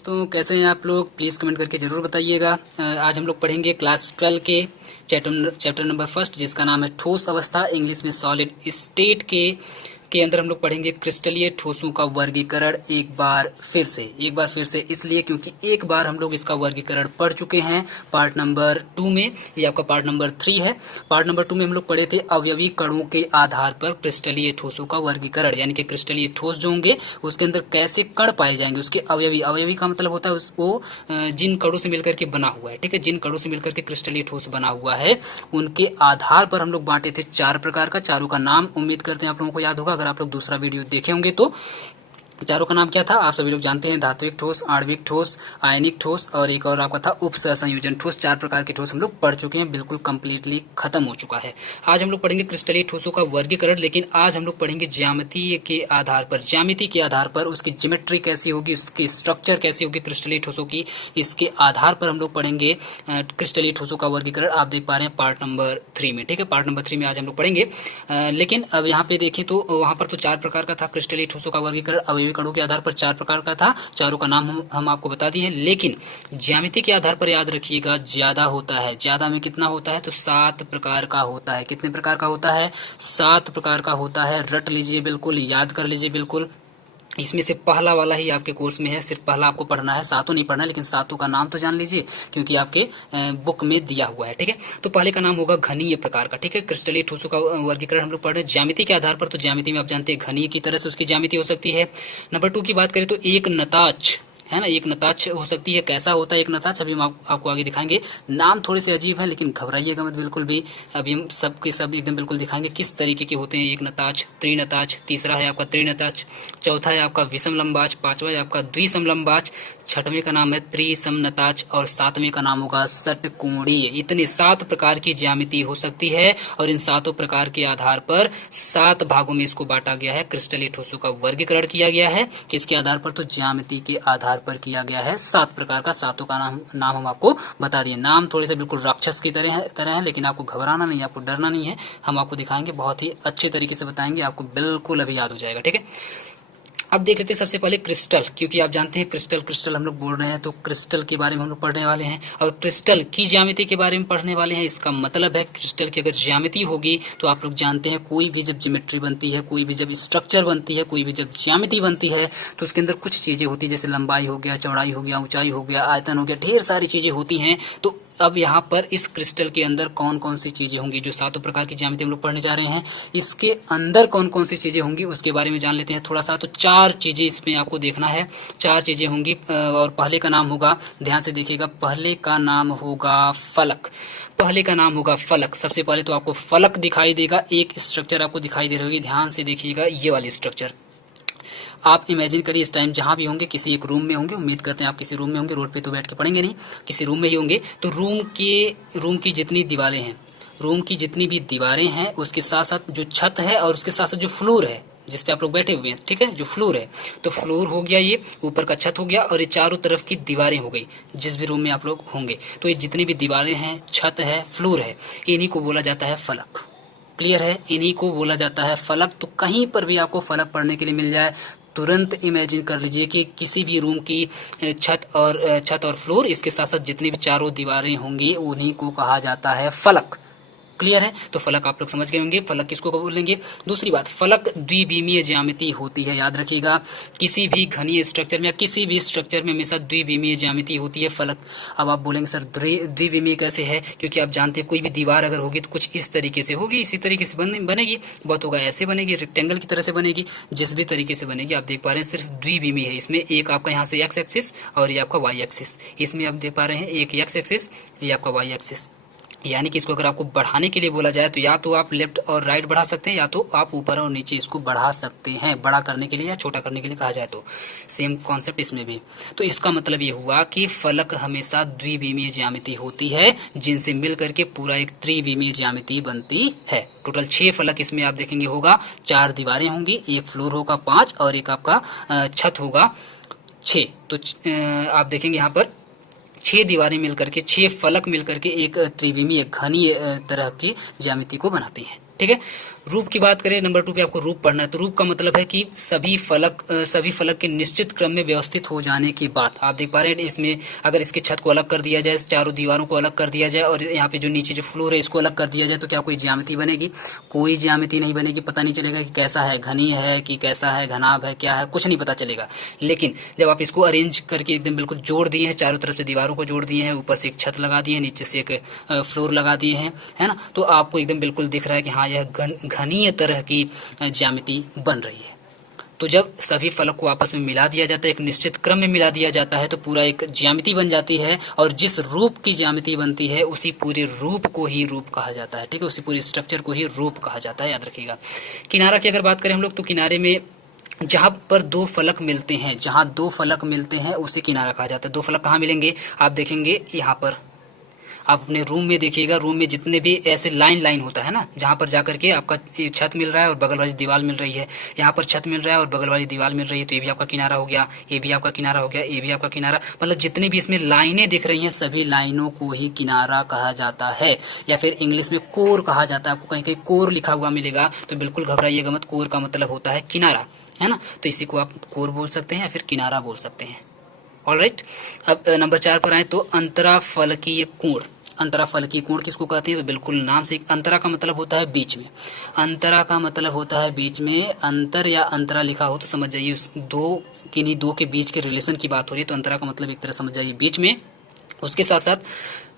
दोस्तों, कैसे हैं आप लोग? प्लीज़ कमेंट करके ज़रूर बताइएगा। आज हम लोग पढ़ेंगे क्लास 12 के चैप्टर नंबर फर्स्ट, जिसका नाम है ठोस अवस्था, इंग्लिश में सॉलिड स्टेट के अंदर हम लोग पढ़ेंगे क्रिस्टलीय ठोसों का वर्गीकरण। एक बार फिर से इसलिए क्योंकि एक बार हम लोग इसका वर्गीकरण पढ़ चुके हैं पार्ट नंबर 2 में। ये आपका पार्ट नंबर 3 है। पार्ट नंबर 2 में हम लोग पढ़े थे अवयवी कणों के आधार पर क्रिस्टलीय ठोसों का वर्गीकरण, यानी कि क्रिस्टलीय ठोस जो होंगे उसके अंदर कैसे कण पाए जाएंगे, उसके अवयवी का मतलब होता है उसको जिन कणों से मिलकर के बना हुआ है, ठीक है, जिन कणों से मिलकर के क्रिस्टलीय ठोस बना हुआ है उनके आधार पर हम लोग बांटे थे 4 प्रकार का। चारों का नाम उम्मीद करते हैं आप लोगों को याद होगा, अगर आप लोग दूसरा वीडियो देखे होंगे तो। चारों का नाम क्या था आप सभी लोग जानते हैं, धात्विक ठोस, आणविक ठोस, आयनिक ठोस और एक और आपका था उप सहसंयोजन ठोस। 4 प्रकार के ठोस हम लोग पढ़ चुके हैं, बिल्कुल कंप्लीटली खत्म हो चुका है। आज हम लोग पढ़ेंगे क्रिस्टलीय ठोसों का वर्गीकरण, लेकिन आज हम लोग पढ़ेंगे ज्यामिति के आधार पर उसकी ज्योमेट्री कैसी होगी, उसकी स्ट्रक्चर कैसी होगी क्रिस्टलीय ठोसों की, इसके आधार पर हम लोग पढ़ेंगे क्रिस्टलीय ठोसों का वर्गीकरण। आप देख पा रहे हैं पार्ट नंबर 3 में, ठीक है, पार्ट नंबर 3 में आज हम लोग पढ़ेंगे। लेकिन अब यहाँ पे देखें तो वहां पर तो 4 प्रकार का था क्रिस्टलीय ठोसों का वर्गीकरण, अवयवी कणों के आधार पर 4 प्रकार का था। चारों का नाम हम आपको बता दिए हैं, लेकिन ज्यामिति के आधार पर याद रखिएगा ज्यादा होता है। ज्यादा में कितना होता है तो 7 प्रकार का होता है। कितने प्रकार का होता है? 7 प्रकार का होता है। रट लीजिए, बिल्कुल याद कर लीजिए बिल्कुल। इसमें से पहला वाला ही आपके कोर्स में है, सिर्फ पहला आपको पढ़ना है, सातों नहीं पढ़ना, लेकिन सातों का नाम तो जान लीजिए क्योंकि आपके बुक में दिया हुआ है, ठीक है। तो पहले का नाम होगा घनीय प्रकार का, ठीक है। क्रिस्टलीय ठोसों का वर्गीकरण हम लोग पढ़ रहे हैं ज्यामिति के आधार पर, तो ज्यामिति में आप जानते हैं घनीय की तरह से उसकी ज्यामिति हो सकती है। नंबर 2 की बात करें तो एक नताक्ष है ना, एक नताक्ष हो सकती है। कैसा होता है एक नताक्ष, अभी हम आपको आगे दिखाएंगे। नाम थोड़े से अजीब है लेकिन घबराइएगा मत बिल्कुल भी, अभी हम सब के सब एकदम बिल्कुल दिखाएंगे किस तरीके के होते हैं एक नताक्ष, त्रिनताक्ष, तीसरा है आपका त्रिनताक्ष, चौथा है आपका विषम लंबाक्ष, पांचवा है आपका द्विसम लंबाक्ष, छठवें का नाम है त्रिसमनताक्ष और सातवें का नाम होगा षटकोणीय। इतने 7 प्रकार की ज्यामिति हो सकती है और इन 7 प्रकार के आधार पर 7 भागों में इसको बांटा गया है। क्रिस्टलीय ठोसों का वर्गीकरण किया गया है किसके आधार पर? तो ज्यामिति के आधार पर किया गया है। 7 प्रकार का, सातों का नाम हम आपको बता दिए। नाम थोड़े से बिल्कुल राक्षस की तरह है, लेकिन आपको घबराना नहीं है, आपको डरना नहीं है। हम आपको दिखाएंगे, बहुत ही अच्छे तरीके से बताएंगे, आपको बिल्कुल अभी याद हो जाएगा, ठीक है। अब देख लेते हैं सबसे पहले क्रिस्टल, क्योंकि आप जानते हैं क्रिस्टल हम लोग बोल रहे हैं तो क्रिस्टल के बारे में हम लोग पढ़ने वाले हैं और क्रिस्टल की ज्यामिति के बारे में पढ़ने वाले हैं। इसका मतलब है क्रिस्टल की अगर ज्यामिति होगी तो आप लोग जानते हैं कोई भी जब ज्योमेट्री बनती है, कोई भी जब स्ट्रक्चर बनती है, कोई भी जब ज्यामिति बनती है तो उसके अंदर कुछ चीजें होती है, जैसे लंबाई हो गया, चौड़ाई हो गया, ऊंचाई हो गया, आयतन हो गया, ढेर सारी चीजें होती हैं। तो अब यहाँ पर इस क्रिस्टल के अंदर कौन कौन सी चीजें होंगी, जो 7 प्रकार की ज्यामिति हम लोग पढ़ने जा रहे हैं, इसके अंदर कौन कौन सी चीजें होंगी उसके बारे में जान लेते हैं थोड़ा सा। तो 4 चीजें इसमें आपको देखना है, 4 चीजें होंगी और पहले का नाम होगा, ध्यान से देखिएगा, पहले का नाम होगा फलक। पहले का नाम होगा फलक। सबसे पहले तो आपको फलक दिखाई देगा, एक स्ट्रक्चर आपको दिखाई दे रही होगी, ध्यान से देखिएगा, ये वाली स्ट्रक्चर आप इमेजिन करिए इस टाइम जहां भी होंगे, किसी एक रूम में होंगे, उम्मीद करते हैं आप किसी रूम में होंगे, रोड पे तो बैठ के पढ़ेंगे नहीं, किसी रूम में ही होंगे। तो रूम की जितनी दीवारें हैं, रूम की जितनी भी दीवारें हैं उसके साथ साथ जो छत है और उसके साथ साथ जो फ्लोर है जिसपे आप लोग बैठे हुए हैं, ठीक है, जो फ्लोर है, तो फ्लोर हो गया, ये ऊपर का छत हो गया और ये चारों तरफ की दीवारें हो गई जिस भी रूम में आप लोग होंगे। तो ये जितनी भी दीवारें हैं, छत है, फ्लोर है, इन्हीं को बोला जाता है फलक। क्लियर है? इन्हीं को बोला जाता है फलक। तो कहीं पर भी आपको फलक पढ़ने के लिए मिल जाए, तुरंत इमेजिन कर लीजिए कि किसी भी रूम की छत और फ्लोर, इसके साथ साथ जितनी भी चारों दीवारें होंगी उन्हीं को कहा जाता है फलक। क्लियर है? तो फलक आप लोग समझ गए होंगे, फलक किसको बोलेंगे। दूसरी बात, फलक द्विविमीय ज्यामिति होती है, याद रखिएगा, किसी भी घनीय स्ट्रक्चर में या किसी भी स्ट्रक्चर में हमेशा द्विविमीय ज्यामिति होती है फलक। अब आप बोलेंगे सर द्विविमीय कैसे है, क्योंकि आप जानते हैं कोई भी दीवार अगर होगी तो कुछ इस तरीके से होगी, इसी तरीके से बनेगी, बहुत होगा ऐसे बनेगी, रेक्टेंगल की तरह से बनेगी, जिस भी तरीके से बनेगी आप देख पा रहे हैं सिर्फ द्विविमीय है। इसमें एक आपका यहाँ से एक्स एक्सिस और ये आपका वाई एक्सिस, इसमें आप देख पा रहे हैं एक एक्स एक्सिस, ये आपका वाई एक्सिस। यानी कि इसको अगर आपको बढ़ाने के लिए बोला जाए तो या तो आप लेफ्ट और राइट बढ़ा सकते हैं या तो आप ऊपर और नीचे इसको बढ़ा सकते हैं, बड़ा करने के लिए या छोटा करने के लिए कहा जाए तो। सेम कॉन्सेप्ट इसमें भी। तो इसका मतलब ये हुआ कि फलक हमेशा द्विविमीय ज्यामिति होती है जिनसे मिल करके पूरा एक त्रिविमीय ज्यामिति बनती है। टोटल 6 फलक इसमें आप देखेंगे होगा, 4 दीवारें होंगी, एक फ्लोर होगा 5 और एक आपका छत होगा 6। तो आप देखेंगे यहाँ पर 6 दीवारें मिलकर के, 6 फलक मिलकर के एक त्रिविमीय घनीय तरह की ज्यामिति को बनाती हैं। ठीक है। रूप की बात करें, नंबर 2 पे आपको रूप पढ़ना है। तो रूप का मतलब है कि सभी फलक के निश्चित क्रम में व्यवस्थित हो जाने की बात। आप देख पा रहे हैं इसमें, अगर इसकी छत को अलग कर दिया जाए, चारों दीवारों को अलग कर दिया जाए और यहाँ पे जो नीचे जो फ्लोर है इसको अलग कर दिया जाए, तो क्या कोई ज्यामिति बनेगी? कोई ज्यामिति नहीं बनेगी। पता नहीं चलेगा कि कैसा है, घनी है कि कैसा है, घनाभ है, क्या है, कुछ नहीं पता चलेगा। लेकिन जब आप इसको अरेंज करके एकदम बिल्कुल जोड़ दिए हैं, चारों तरफ से दीवारों को जोड़ दिए हैं, ऊपर से एक छत लगा दिए हैं, नीचे से एक फ्लोर लगा दिए हैं, है ना, तो आपको एकदम बिल्कुल दिख रहा है कि हाँ यह घनीय तरह की ज्यामिति बन रही है। तो जब सभी फलक को आपस में मिला दिया जाता है, एक निश्चित क्रम में मिला दिया जाता है, तो पूरा एक ज्यामिति बन जाती है। और जिस रूप की ज्यामिति बनती है उसी पूरे रूप को ही रूप कहा जाता है। ठीक है, उसी पूरी स्ट्रक्चर को ही रूप कहा जाता है, याद रखिएगा। किनारा की अगर बात करें हम लोग, तो किनारे में जहां पर दो फलक मिलते हैं, जहां दो फलक मिलते हैं उसे किनारा कहा जाता है। दो फलक कहाँ मिलेंगे? आप देखेंगे यहाँ पर, आप अपने रूम में देखिएगा, रूम में जितने भी ऐसे लाइन लाइन होता है ना, जहाँ पर जाकर के आपका छत मिल रहा है और बगल वाली दीवार मिल रही है, यहाँ पर छत मिल रहा है और बगल वाली दीवार मिल रही है, तो ये भी आपका किनारा हो गया, ये भी आपका किनारा हो गया, ये भी आपका किनारा। मतलब जितनी भी इसमें लाइनें दिख रही हैं सभी लाइनों को ही किनारा कहा जाता है, या फिर इंग्लिश में कोर कहा जाता है। आपको कहीं कहीं कोर लिखा हुआ मिलेगा तो बिल्कुल घबराइएगा मत, कोर का मतलब होता है किनारा, है ना। तो इसी को आप कोर बोल सकते हैं या फिर किनारा बोल सकते हैं। ऑलराइट, अब नंबर 4 पर आए तो अंतराफलकीय कोण। अंतराफलकीय कोण किसको कहते हैं? तो बिल्कुल नाम से, अंतरा का मतलब होता है बीच में, अंतरा का मतलब होता है बीच में। अंतर या अंतरा लिखा हो तो समझ जाइए उस दो, किन्हीं दो के बीच के रिलेशन की बात हो रही है, तो अंतरा का मतलब एक तरह समझ जाइए बीच में। उसके साथ साथ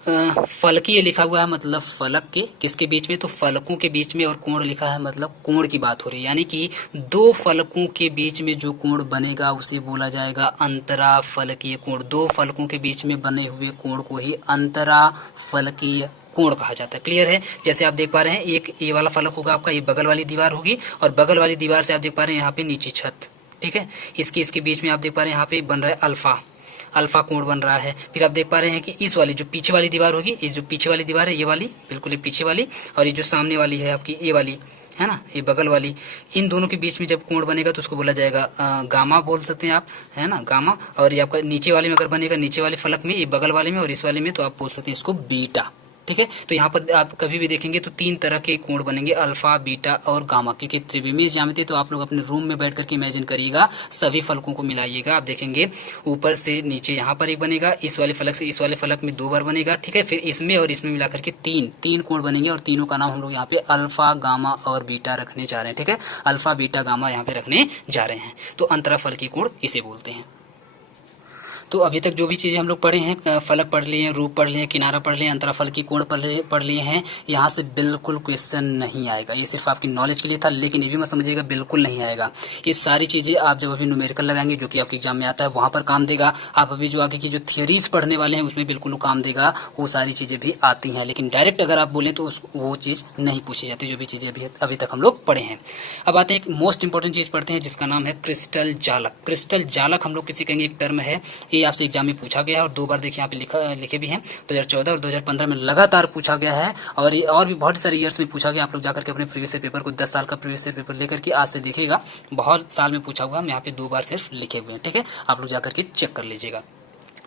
फलकीय लिखा हुआ है, मतलब फलक के किसके बीच में? तो फलकों के बीच में। और कोण लिखा है मतलब कोण की बात हो रही है, यानी कि दो फलकों के बीच में जो कोण बनेगा उसे बोला जाएगा अंतराफलकीय कोण। दो फलकों के बीच में बने हुए कोण को ही अंतराफलकीय कोण कहा जाता है। क्लियर है? जैसे आप देख पा रहे हैं, एक ये वाला फलक होगा आपका, ये बगल वाली दीवार होगी, और बगल वाली दीवार से आप देख पा रहे हैं यहाँ पे नीचे छत, ठीक है। इसके बीच में आप देख पा रहे हैं यहाँ पे बन रहा है अल्फा कोण बन रहा है। फिर आप देख पा रहे हैं कि इस वाली जो पीछे वाली दीवार होगी, इस जो पीछे वाली दीवार है ये वाली, बिल्कुल ये पीछे वाली, और ये जो सामने वाली है आपकी ये वाली, है ना, ये बगल वाली, इन दोनों के बीच में जब कोण बनेगा तो उसको बोला जाएगा गामा बोल सकते हैं आप, है ना, गामा। और ये आपका नीचे वाले में अगर बनेगा, नीचे वाले फलक में, ये बगल वाले में और इस वाले में, तो आप बोल सकते हैं इसको बीटा। ठीक है, तो यहाँ पर आप कभी भी देखेंगे तो तीन तरह के कोण बनेंगे, अल्फा, बीटा और गामा। क्योंकि त्रिविमीय ज्यामिति, तो आप लोग अपने रूम में बैठ करके इमेजिन करिएगा, सभी फलकों को मिलाइएगा, आप देखेंगे ऊपर से नीचे यहाँ पर एक बनेगा, इस वाले फलक से इस वाले फलक में 2 बार बनेगा, ठीक है। फिर इसमें और इसमें मिलाकर के तीन कोण बनेंगे, और तीनों का नाम हम लोग यहाँ पे अल्फा, गामा और बीटा रखने जा रहे हैं। ठीक है, अल्फा, बीटा, गामा यहाँ पे रखने जा रहे हैं, तो अंतराफलकीय कोण इसे बोलते हैं। तो अभी तक जो भी चीज़ें हम लोग पढ़े हैं, फलक पढ़ लिए हैं, रूप पढ़ लिए हैं, किनारा पढ़ लिए हैं, अंतराफलकीय कोण पढ़ लिए हैं, यहाँ से बिल्कुल क्वेश्चन नहीं आएगा। ये सिर्फ आपकी नॉलेज के लिए था, लेकिन ये भी मत समझिएगा बिल्कुल नहीं आएगा। ये सारी चीज़ें आप जब अभी न्यूमेरिकल लगाएंगे, जो कि आपके एग्जाम में आता है, वहाँ पर काम देगा। आप अभी जो आगे की जो थियरीज पढ़ने वाले हैं उसमें बिल्कुल काम देगा, वो सारी चीज़ें भी आती हैं। लेकिन डायरेक्ट अगर आप बोलें तो वो चीज़ नहीं पूछी जाती, जो भी चीज़ें अभी तक हम लोग पढ़े हैं। अब आते हैं एक मोस्ट इंपॉर्टेंट चीज़ पढ़ते हैं, जिसका नाम है क्रिस्टल जालक। क्रिस्टल जालक हम लोग किसी कहेंगे एक टर्म है, ये आपसे एग्जाम में पूछा गया है, और 2 बार देखिए यहाँ पे लिखे भी हैं। 2014 और 2015 में लगातार पूछा गया है, और ये और भी बहुत सारे ईयर्स में पूछा गया। आप लोग जाकर के अपने प्रीवियस ईयर पेपर को, 10 साल का प्रीवियस ईयर पेपर लेकर के आज से देखिएगा, बहुत साल में पूछा हुआ है। यहाँ पे 2 बार सिर्फ लिखे हुए हैं, ठीक है, आप लोग जाकर के चेक कर लीजिएगा।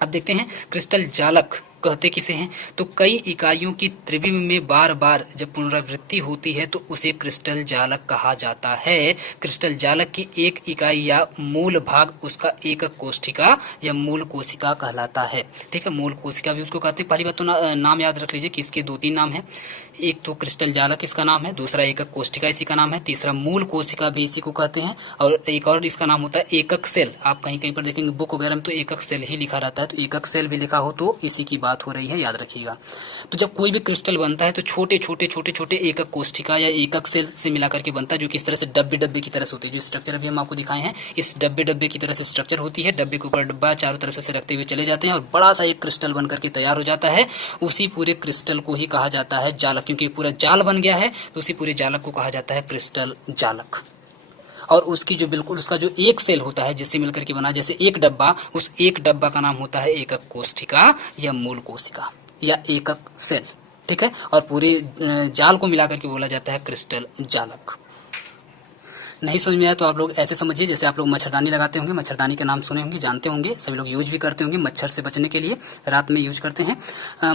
अब देखते हैं क्रिस्टल जालक कहते किसे हैं। तो कई इकाइयों की त्रिविम में बार बार जब पुनरावृत्ति होती है तो उसे क्रिस्टल जालक कहा जाता है। क्रिस्टल जालक की एक इकाई या मूल भाग उसका एकक कोशिका या मूल कोशिका कहलाता है। ठीक है, मूल कोशिका भी उसको कहते हैं। पहली बात तो नाम याद रख लीजिए कि इसके 2-3 नाम है। एक तो क्रिस्टल जालक इसका नाम है, दूसरा एकक कोशिका इसी का नाम है, तीसरा मूल कोशिका भी इसी को कहते हैं, और एक और इसका नाम होता है एकक सेल। आप कहीं कहीं पर देखेंगे बुक वगैरह में तो एकक सेल ही लिखा रहता है, तो एकक सेल भी लिखा हो तो इसी की बात हो रही है, याद रखिएगा। तो जब कोई भी क्रिस्टल बनता है तो छोटे छोटे एकक कोशिका या एकक सेल से मिलाकर के बनता है, जो कि इस तरह से डब्बे की तरह से होती है। जो स्ट्रक्चर अभी हम आपको दिखाए हैं, इस डब्बे की तरह से स्ट्रक्चर होती है। डब्बे के ऊपर डब्बा चारों तरफ से रखते हुए चले जाते हैं और बड़ा सा एक क्रिस्टल बनकर के तैयार हो जाता है। उसी पूरे क्रिस्टल को ही कहा जाता है जालक, क्योंकि पूरा जाल बन गया है तो उसी पूरे जालक को कहा जाता है क्रिस्टल जालक। और उसकी जो बिल्कुल उसका जो एक सेल होता है जिससे मिलकर के बना, जैसे एक डब्बा, उस एक डब्बा का नाम होता है एकक कोशिका या मूल कोशिका या एकक सेल। ठीक है, और पूरे जाल को मिलाकर के बोला जाता है क्रिस्टल जालक। नहीं समझ में आया तो आप लोग ऐसे समझिए, जैसे आप लोग मच्छरदानी लगाते होंगे, मच्छरदानी का नाम सुने होंगे, जानते होंगे, सभी लोग यूज भी करते होंगे मच्छर से बचने के लिए, रात में यूज करते हैं।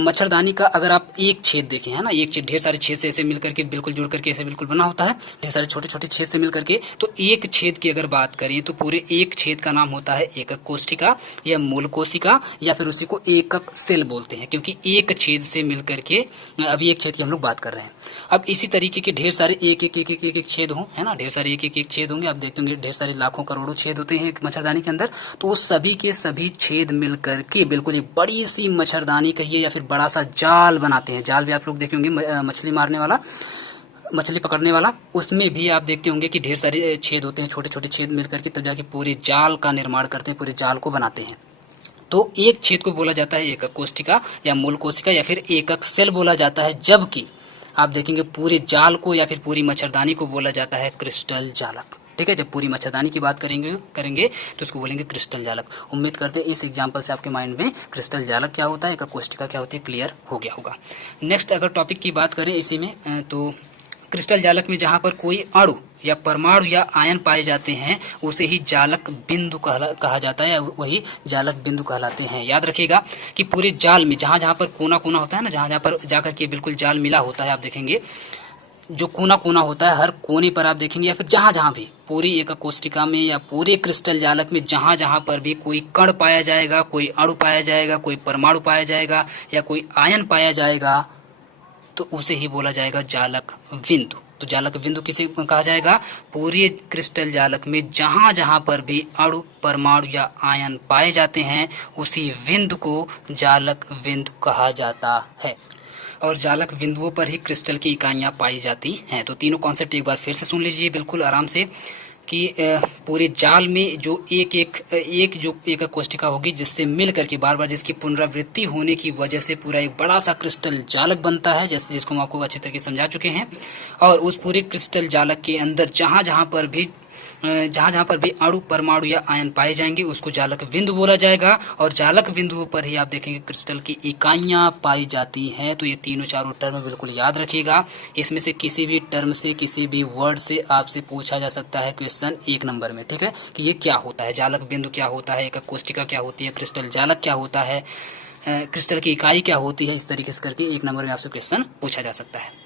मच्छरदानी का अगर आप एक छेद देखें, है ना, एक छेद ढेर सारे छेद से ऐसे मिल करके बिल्कुल जुड़ करके ऐसे बिल्कुल बना होता है, ढेर सारे छोटे छोटे छेद से मिल करके, तो एक छेद की अगर बात करें तो पूरे एक छेद का नाम होता है एकक कोशिका या मूल कोशिका, या फिर उसी को एकक सेल बोलते हैं, क्योंकि एक छेद से मिल करके, अभी एक छेद की हम लोग बात कर रहे हैं। अब इसी तरीके के ढेर सारे एक एक एक एक एक, एक छेद हों, है ना, ढेर सारे एक एक एक छेद होंगे, आप देखते होंगे ढेर सारे लाखों करोड़ों छेद होते हैं एक मच्छरदानी के अंदर, तो वो सभी के सभी छेद मिल करके बिल्कुल एक बड़ी सी मच्छरदानी कहिए या फिर बड़ा सा जाल बनाते हैं। जाल भी आप लोग देखे होंगे, मछली मारने वाला, मछली पकड़ने वाला, उसमें भी आप देखते होंगे कि ढेर सारे छेद होते हैं, छोटे छोटे छेद मिल करके तब जाके पूरे जाल का निर्माण करते हैं, पूरे जाल को बनाते हैं। तो एक छेद को बोला जाता है एकक कोशिका या मूल कोशिका या फिर एकक सेल बोला जाता है, जबकि आप देखेंगे पूरे जाल को या फिर पूरी मच्छरदानी को बोला जाता है क्रिस्टल जालक। ठीक है, जब पूरी मच्छरदानी की बात करेंगे तो इसको बोलेंगे क्रिस्टल जालक। उम्मीद करते हैं इस एग्जाम्पल से आपके माइंड में क्रिस्टल जालक क्या होता है, एकक कोशिका क्या होती है, क्लियर हो गया होगा। नेक्स्ट अगर टॉपिक की बात करें इसी में, तो क्रिस्टल जालक में जहां पर कोई अणु या परमाणु या आयन पाए जाते हैं उसे ही जालक बिंदु कहा जाता है, या वही जालक बिंदु कहलाते हैं। याद रखिएगा कि पूरे जाल में जहां जहां पर कोना कोना होता है ना, जहां जहां पर जाकर के बिल्कुल जाल मिला होता है, आप देखेंगे जो कोना कोना होता है हर कोने पर आप देखेंगे, या फिर जहां जहां भी पूरी एकक कोशिका में या पूरे क्रिस्टल जालक में जहां जहां पर भी कोई कण पाया जाएगा, कोई अणु पाया जाएगा, कोई परमाणु पाया जाएगा या कोई आयन पाया जाएगा, तो उसे ही बोला जाएगा जालक बिंदु। तो जालक बिंदु किसे कहा जाएगा, पूरे क्रिस्टल जालक में जहां जहां पर भी अणु परमाणु या आयन पाए जाते हैं उसी बिंदु को जालक बिंदु कहा जाता है। और जालक बिंदुओं पर ही क्रिस्टल की इकाइयां पाई जाती हैं। तो तीनों कॉन्सेप्ट एक बार फिर से सुन लीजिए बिल्कुल आराम से, कि पूरे जाल में जो एक जो एकक कोशिका होगी जिससे मिल करके बार बार जिसकी पुनरावृत्ति होने की वजह से पूरा एक बड़ा सा क्रिस्टल जालक बनता है, जैसे जिसको हम आपको अच्छे तरीके से समझा चुके हैं। और उस पूरे क्रिस्टल जालक के अंदर जहां जहां पर भी अणु परमाणु या आयन पाए जाएंगे उसको जालक बिंदु बोला जाएगा। और जालक बिंदुओं पर ही आप देखेंगे क्रिस्टल की इकाइयां पाई जाती हैं। तो ये तीनों चारों टर्म बिल्कुल याद रखिएगा। इसमें से किसी भी टर्म से, किसी भी वर्ड से आपसे पूछा जा सकता है क्वेश्चन 1 नंबर में। ठीक है, कि ये क्या होता है, जालक बिंदु क्या होता है, एकक कोशिका क्या होती है, क्रिस्टल जालक क्या होता है, क्रिस्टल की इकाई क्या होती है, इस तरीके से करके 1 नंबर में आपसे क्वेश्चन पूछा जा सकता है।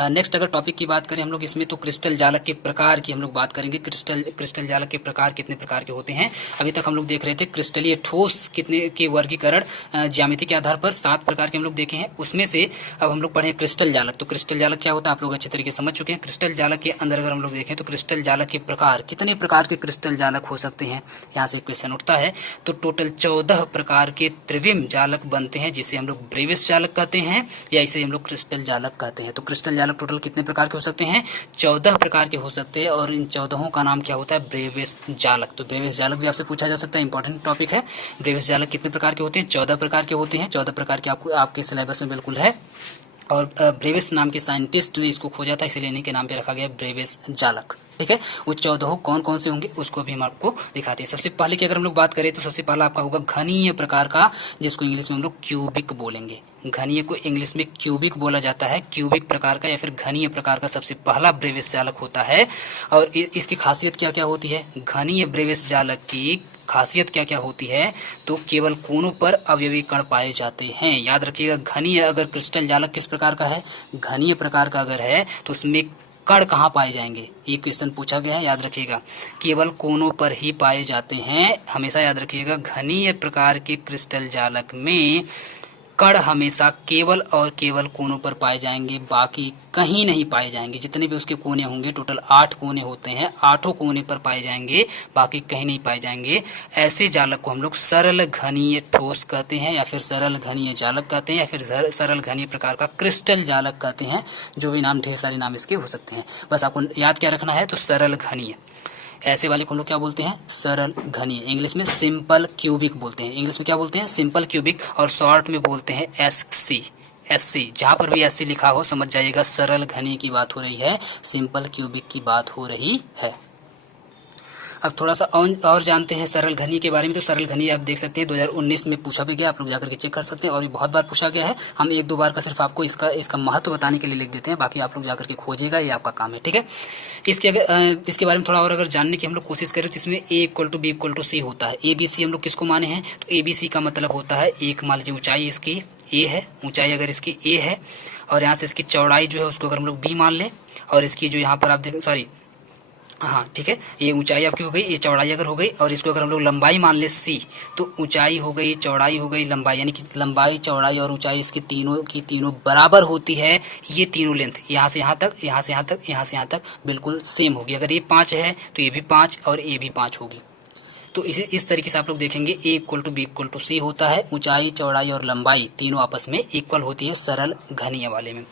नेक्स्ट अगर टॉपिक की बात करें हम लोग इसमें, तो क्रिस्टल जालक के प्रकार की हम लोग बात करेंगे। क्रिस्टल जालक के प्रकार कितने प्रकार के होते हैं। अभी तक हम लोग देख रहे थे क्रिस्टलीय ठोस कितने के वर्गीकरण ज्यामिति के आधार पर 7 प्रकार के हम लोग देखे हैं। उसमें से अब हम लोग पढ़े क्रिस्टल जालक। तो क्रिस्टल जालक क्या होता है आप लोग अच्छे तरीके से समझ चुके हैं। क्रिस्टल जालक के अंदर अगर हम लोग देखें तो क्रिस्टल जालक के प्रकार, कितने प्रकार के क्रिस्टल जालक हो सकते हैं, यहाँ से क्वेश्चन उठता है। तो टोटल 14 प्रकार के त्रिविम जालक बनते हैं, जिसे हम लोग ब्रेविस जालक कहते हैं, या इसे हम लोग क्रिस्टल जालक कहते हैं। तो क्रिस्टल जालक टोटल कितने प्रकार के हो सकते हैं, 14 प्रकार के हो सकते हैं। और इन 14 का नाम क्या होता है, ब्रेविस जालक। तो ब्रेविस जालक भी आपसे पूछा जा सकता है, इंपॉर्टेंट टॉपिक है। ब्रेविस जालक कितने प्रकार के होते हैं, 14 प्रकार के होते हैं। 14 प्रकार के आपके सिलेबस में बिल्कुल है। और ब्रेविस नाम के साइंटिस्ट ने इसको खोजा था, इसलिए इन्हीं के नाम पे रखा गया ब्रेविस जालक। ठीक है, वो 14 कौन कौन से होंगे उसको भी हम आपको दिखाते हैं। सबसे पहले की अगर हम लोग बात करें तो सबसे पहला आपका होगा घनीय प्रकार का, जिसको इंग्लिश में हम लोग क्यूबिक बोलेंगे। घनीय को इंग्लिश में क्यूबिक बोला जाता है। क्यूबिक प्रकार का या फिर घनीय प्रकार का सबसे पहला ब्रेविस जालक होता है। और इसकी खासियत क्या क्या होती है, घनीय ब्रेविस जालक की खासियत क्या क्या होती है, तो केवल कोनों पर अवयवी कण पाए जाते हैं। याद रखिएगा, घनीय अगर क्रिस्टल जालक किस प्रकार का है, घनीय प्रकार का अगर है तो उसमें कण कहाँ पाए जाएंगे, ये क्वेश्चन पूछा गया है। याद रखिएगा, केवल कोनों पर ही पाए जाते हैं। हमेशा याद रखिएगा, घनीय प्रकार के क्रिस्टल जालक में कण हमेशा केवल और केवल कोनों पर पाए जाएंगे, बाकी कहीं नहीं पाए जाएंगे। जितने भी उसके कोने होंगे, टोटल 8 कोने होते हैं, 8 कोने पर पाए जाएंगे, बाकी कहीं नहीं पाए जाएंगे। ऐसे जालक को हम लोग सरल घनीय ठोस कहते हैं, या फिर सरल घनीय जालक कहते हैं, या फिर सरल घनीय प्रकार का क्रिस्टल जालक कहते हैं। जो भी नाम, ढेर सारे नाम इसके हो सकते हैं, बस आपको याद क्या रखना है, तो सरल घनीय। ऐसे वाले को हम लोग क्या बोलते हैं, सरल घनीय। इंग्लिश में सिंपल क्यूबिक बोलते हैं। इंग्लिश में क्या बोलते हैं, सिंपल क्यूबिक। और शॉर्ट में बोलते हैं एससी। जहां पर भी एससी लिखा हो समझ जाइएगा सरल घनीय की बात हो रही है, सिंपल क्यूबिक की बात हो रही है। अब थोड़ा सा और जानते हैं सरल घनीय के बारे में। तो सरल घनीय आप देख सकते हैं 2019 में पूछा भी गया, आप लोग जाकर के चेक कर सकते हैं, और भी बहुत बार पूछा गया है। हम एक दो बार का सिर्फ आपको इसका महत्व बताने के लिए लिख देते हैं, बाकी आप लोग जाकर के खोजिएगा, ये आपका काम है, ठीक है। इसके बारे में थोड़ा और अगर जानने की हम लोग कोशिश करें तो इसमें A = B = C होता है। ABC हम लोग किसको माने हैं, तो ABC का मतलब होता है, एक मान लीजिए ऊंचाई इसकी A है, ऊंचाई अगर इसकी A है और यहाँ से इसकी चौड़ाई जो है उसको अगर हम लोग B मान लें, और इसकी जो यहाँ पर आप देख, सॉरी हाँ ठीक है, ये ऊंचाई आपकी हो गई, ये चौड़ाई अगर हो गई, और इसको अगर हम लोग लंबाई मान ले C, तो ऊंचाई हो गई, चौड़ाई हो गई, लंबाई, यानी कि लंबाई, चौड़ाई और ऊंचाई इसकी तीनों बराबर होती है। ये तीनों लेंथ यहाँ से यहाँ तक, यहाँ से यहाँ तक, यहाँ से यहाँ तक बिल्कुल सेम होगी। अगर ये 5 है तो ये भी 5 और ये भी 5 होगी। तो इस तरीके से आप लोग देखेंगे A = B = C होता है। ऊंचाई, चौड़ाई और लंबाई तीनों आपस में इक्वल होती है सरल घनीय वाले में।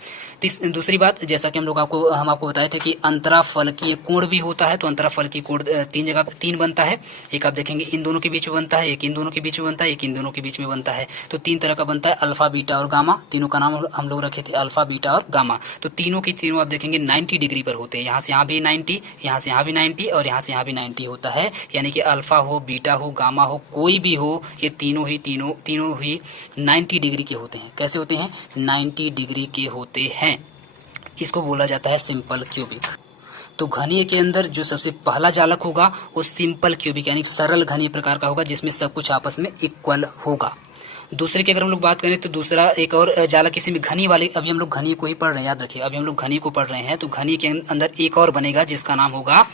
दूसरी बात, जैसा कि हम आपको बताए थे कि अंतराफलकीय कोण भी होता है। तो अंतराफलकीय कोण 3 बनता है। एक आप देखेंगे इन दोनों के बीच में बनता है, एक इन दोनों के बीच में बनता है, एक इन दोनों के बीच में बनता है। तो 3 तरह का बनता है, अल्फा, बीटा और गामा। तीनों का नाम हम लोग रखे थे अल्फा, बीटा और गामा। तो तीनों की तीनों आप देखेंगे 90 डिग्री पर होते हैं। यहाँ से यहाँ भी 90, यहाँ से यहाँ भी 90 और यहाँ से यहाँ भी 90 होता है। यानी कि अल्फा हो, बीटा हो, गामा हो, कोई भी हो, ये तीनों ही 90 डिग्री के होते हैं। कैसे होते हैं, 90 डिग्री के होते हैं। इसको बोला जाता है सिंपल क्यूबिक। तो घनीय के अंदर जो सबसे पहला जालक होगा वो सिंपल क्यूबिक यानी सरल घनीय प्रकार का होगा, जिसमें सब कुछ आपस में इक्वल होगा। दूसरे की अगर हम लोग बात करें तो दूसरा एक और जालक इसी में घनी वाले, अभी हम लोग घनी को ही पढ़ रहे हैं, याद रखिए अभी हम लोग घनी को पढ़ रहे हैं। तो घनी के अंदर एक और बनेगा जिसका नाम होगा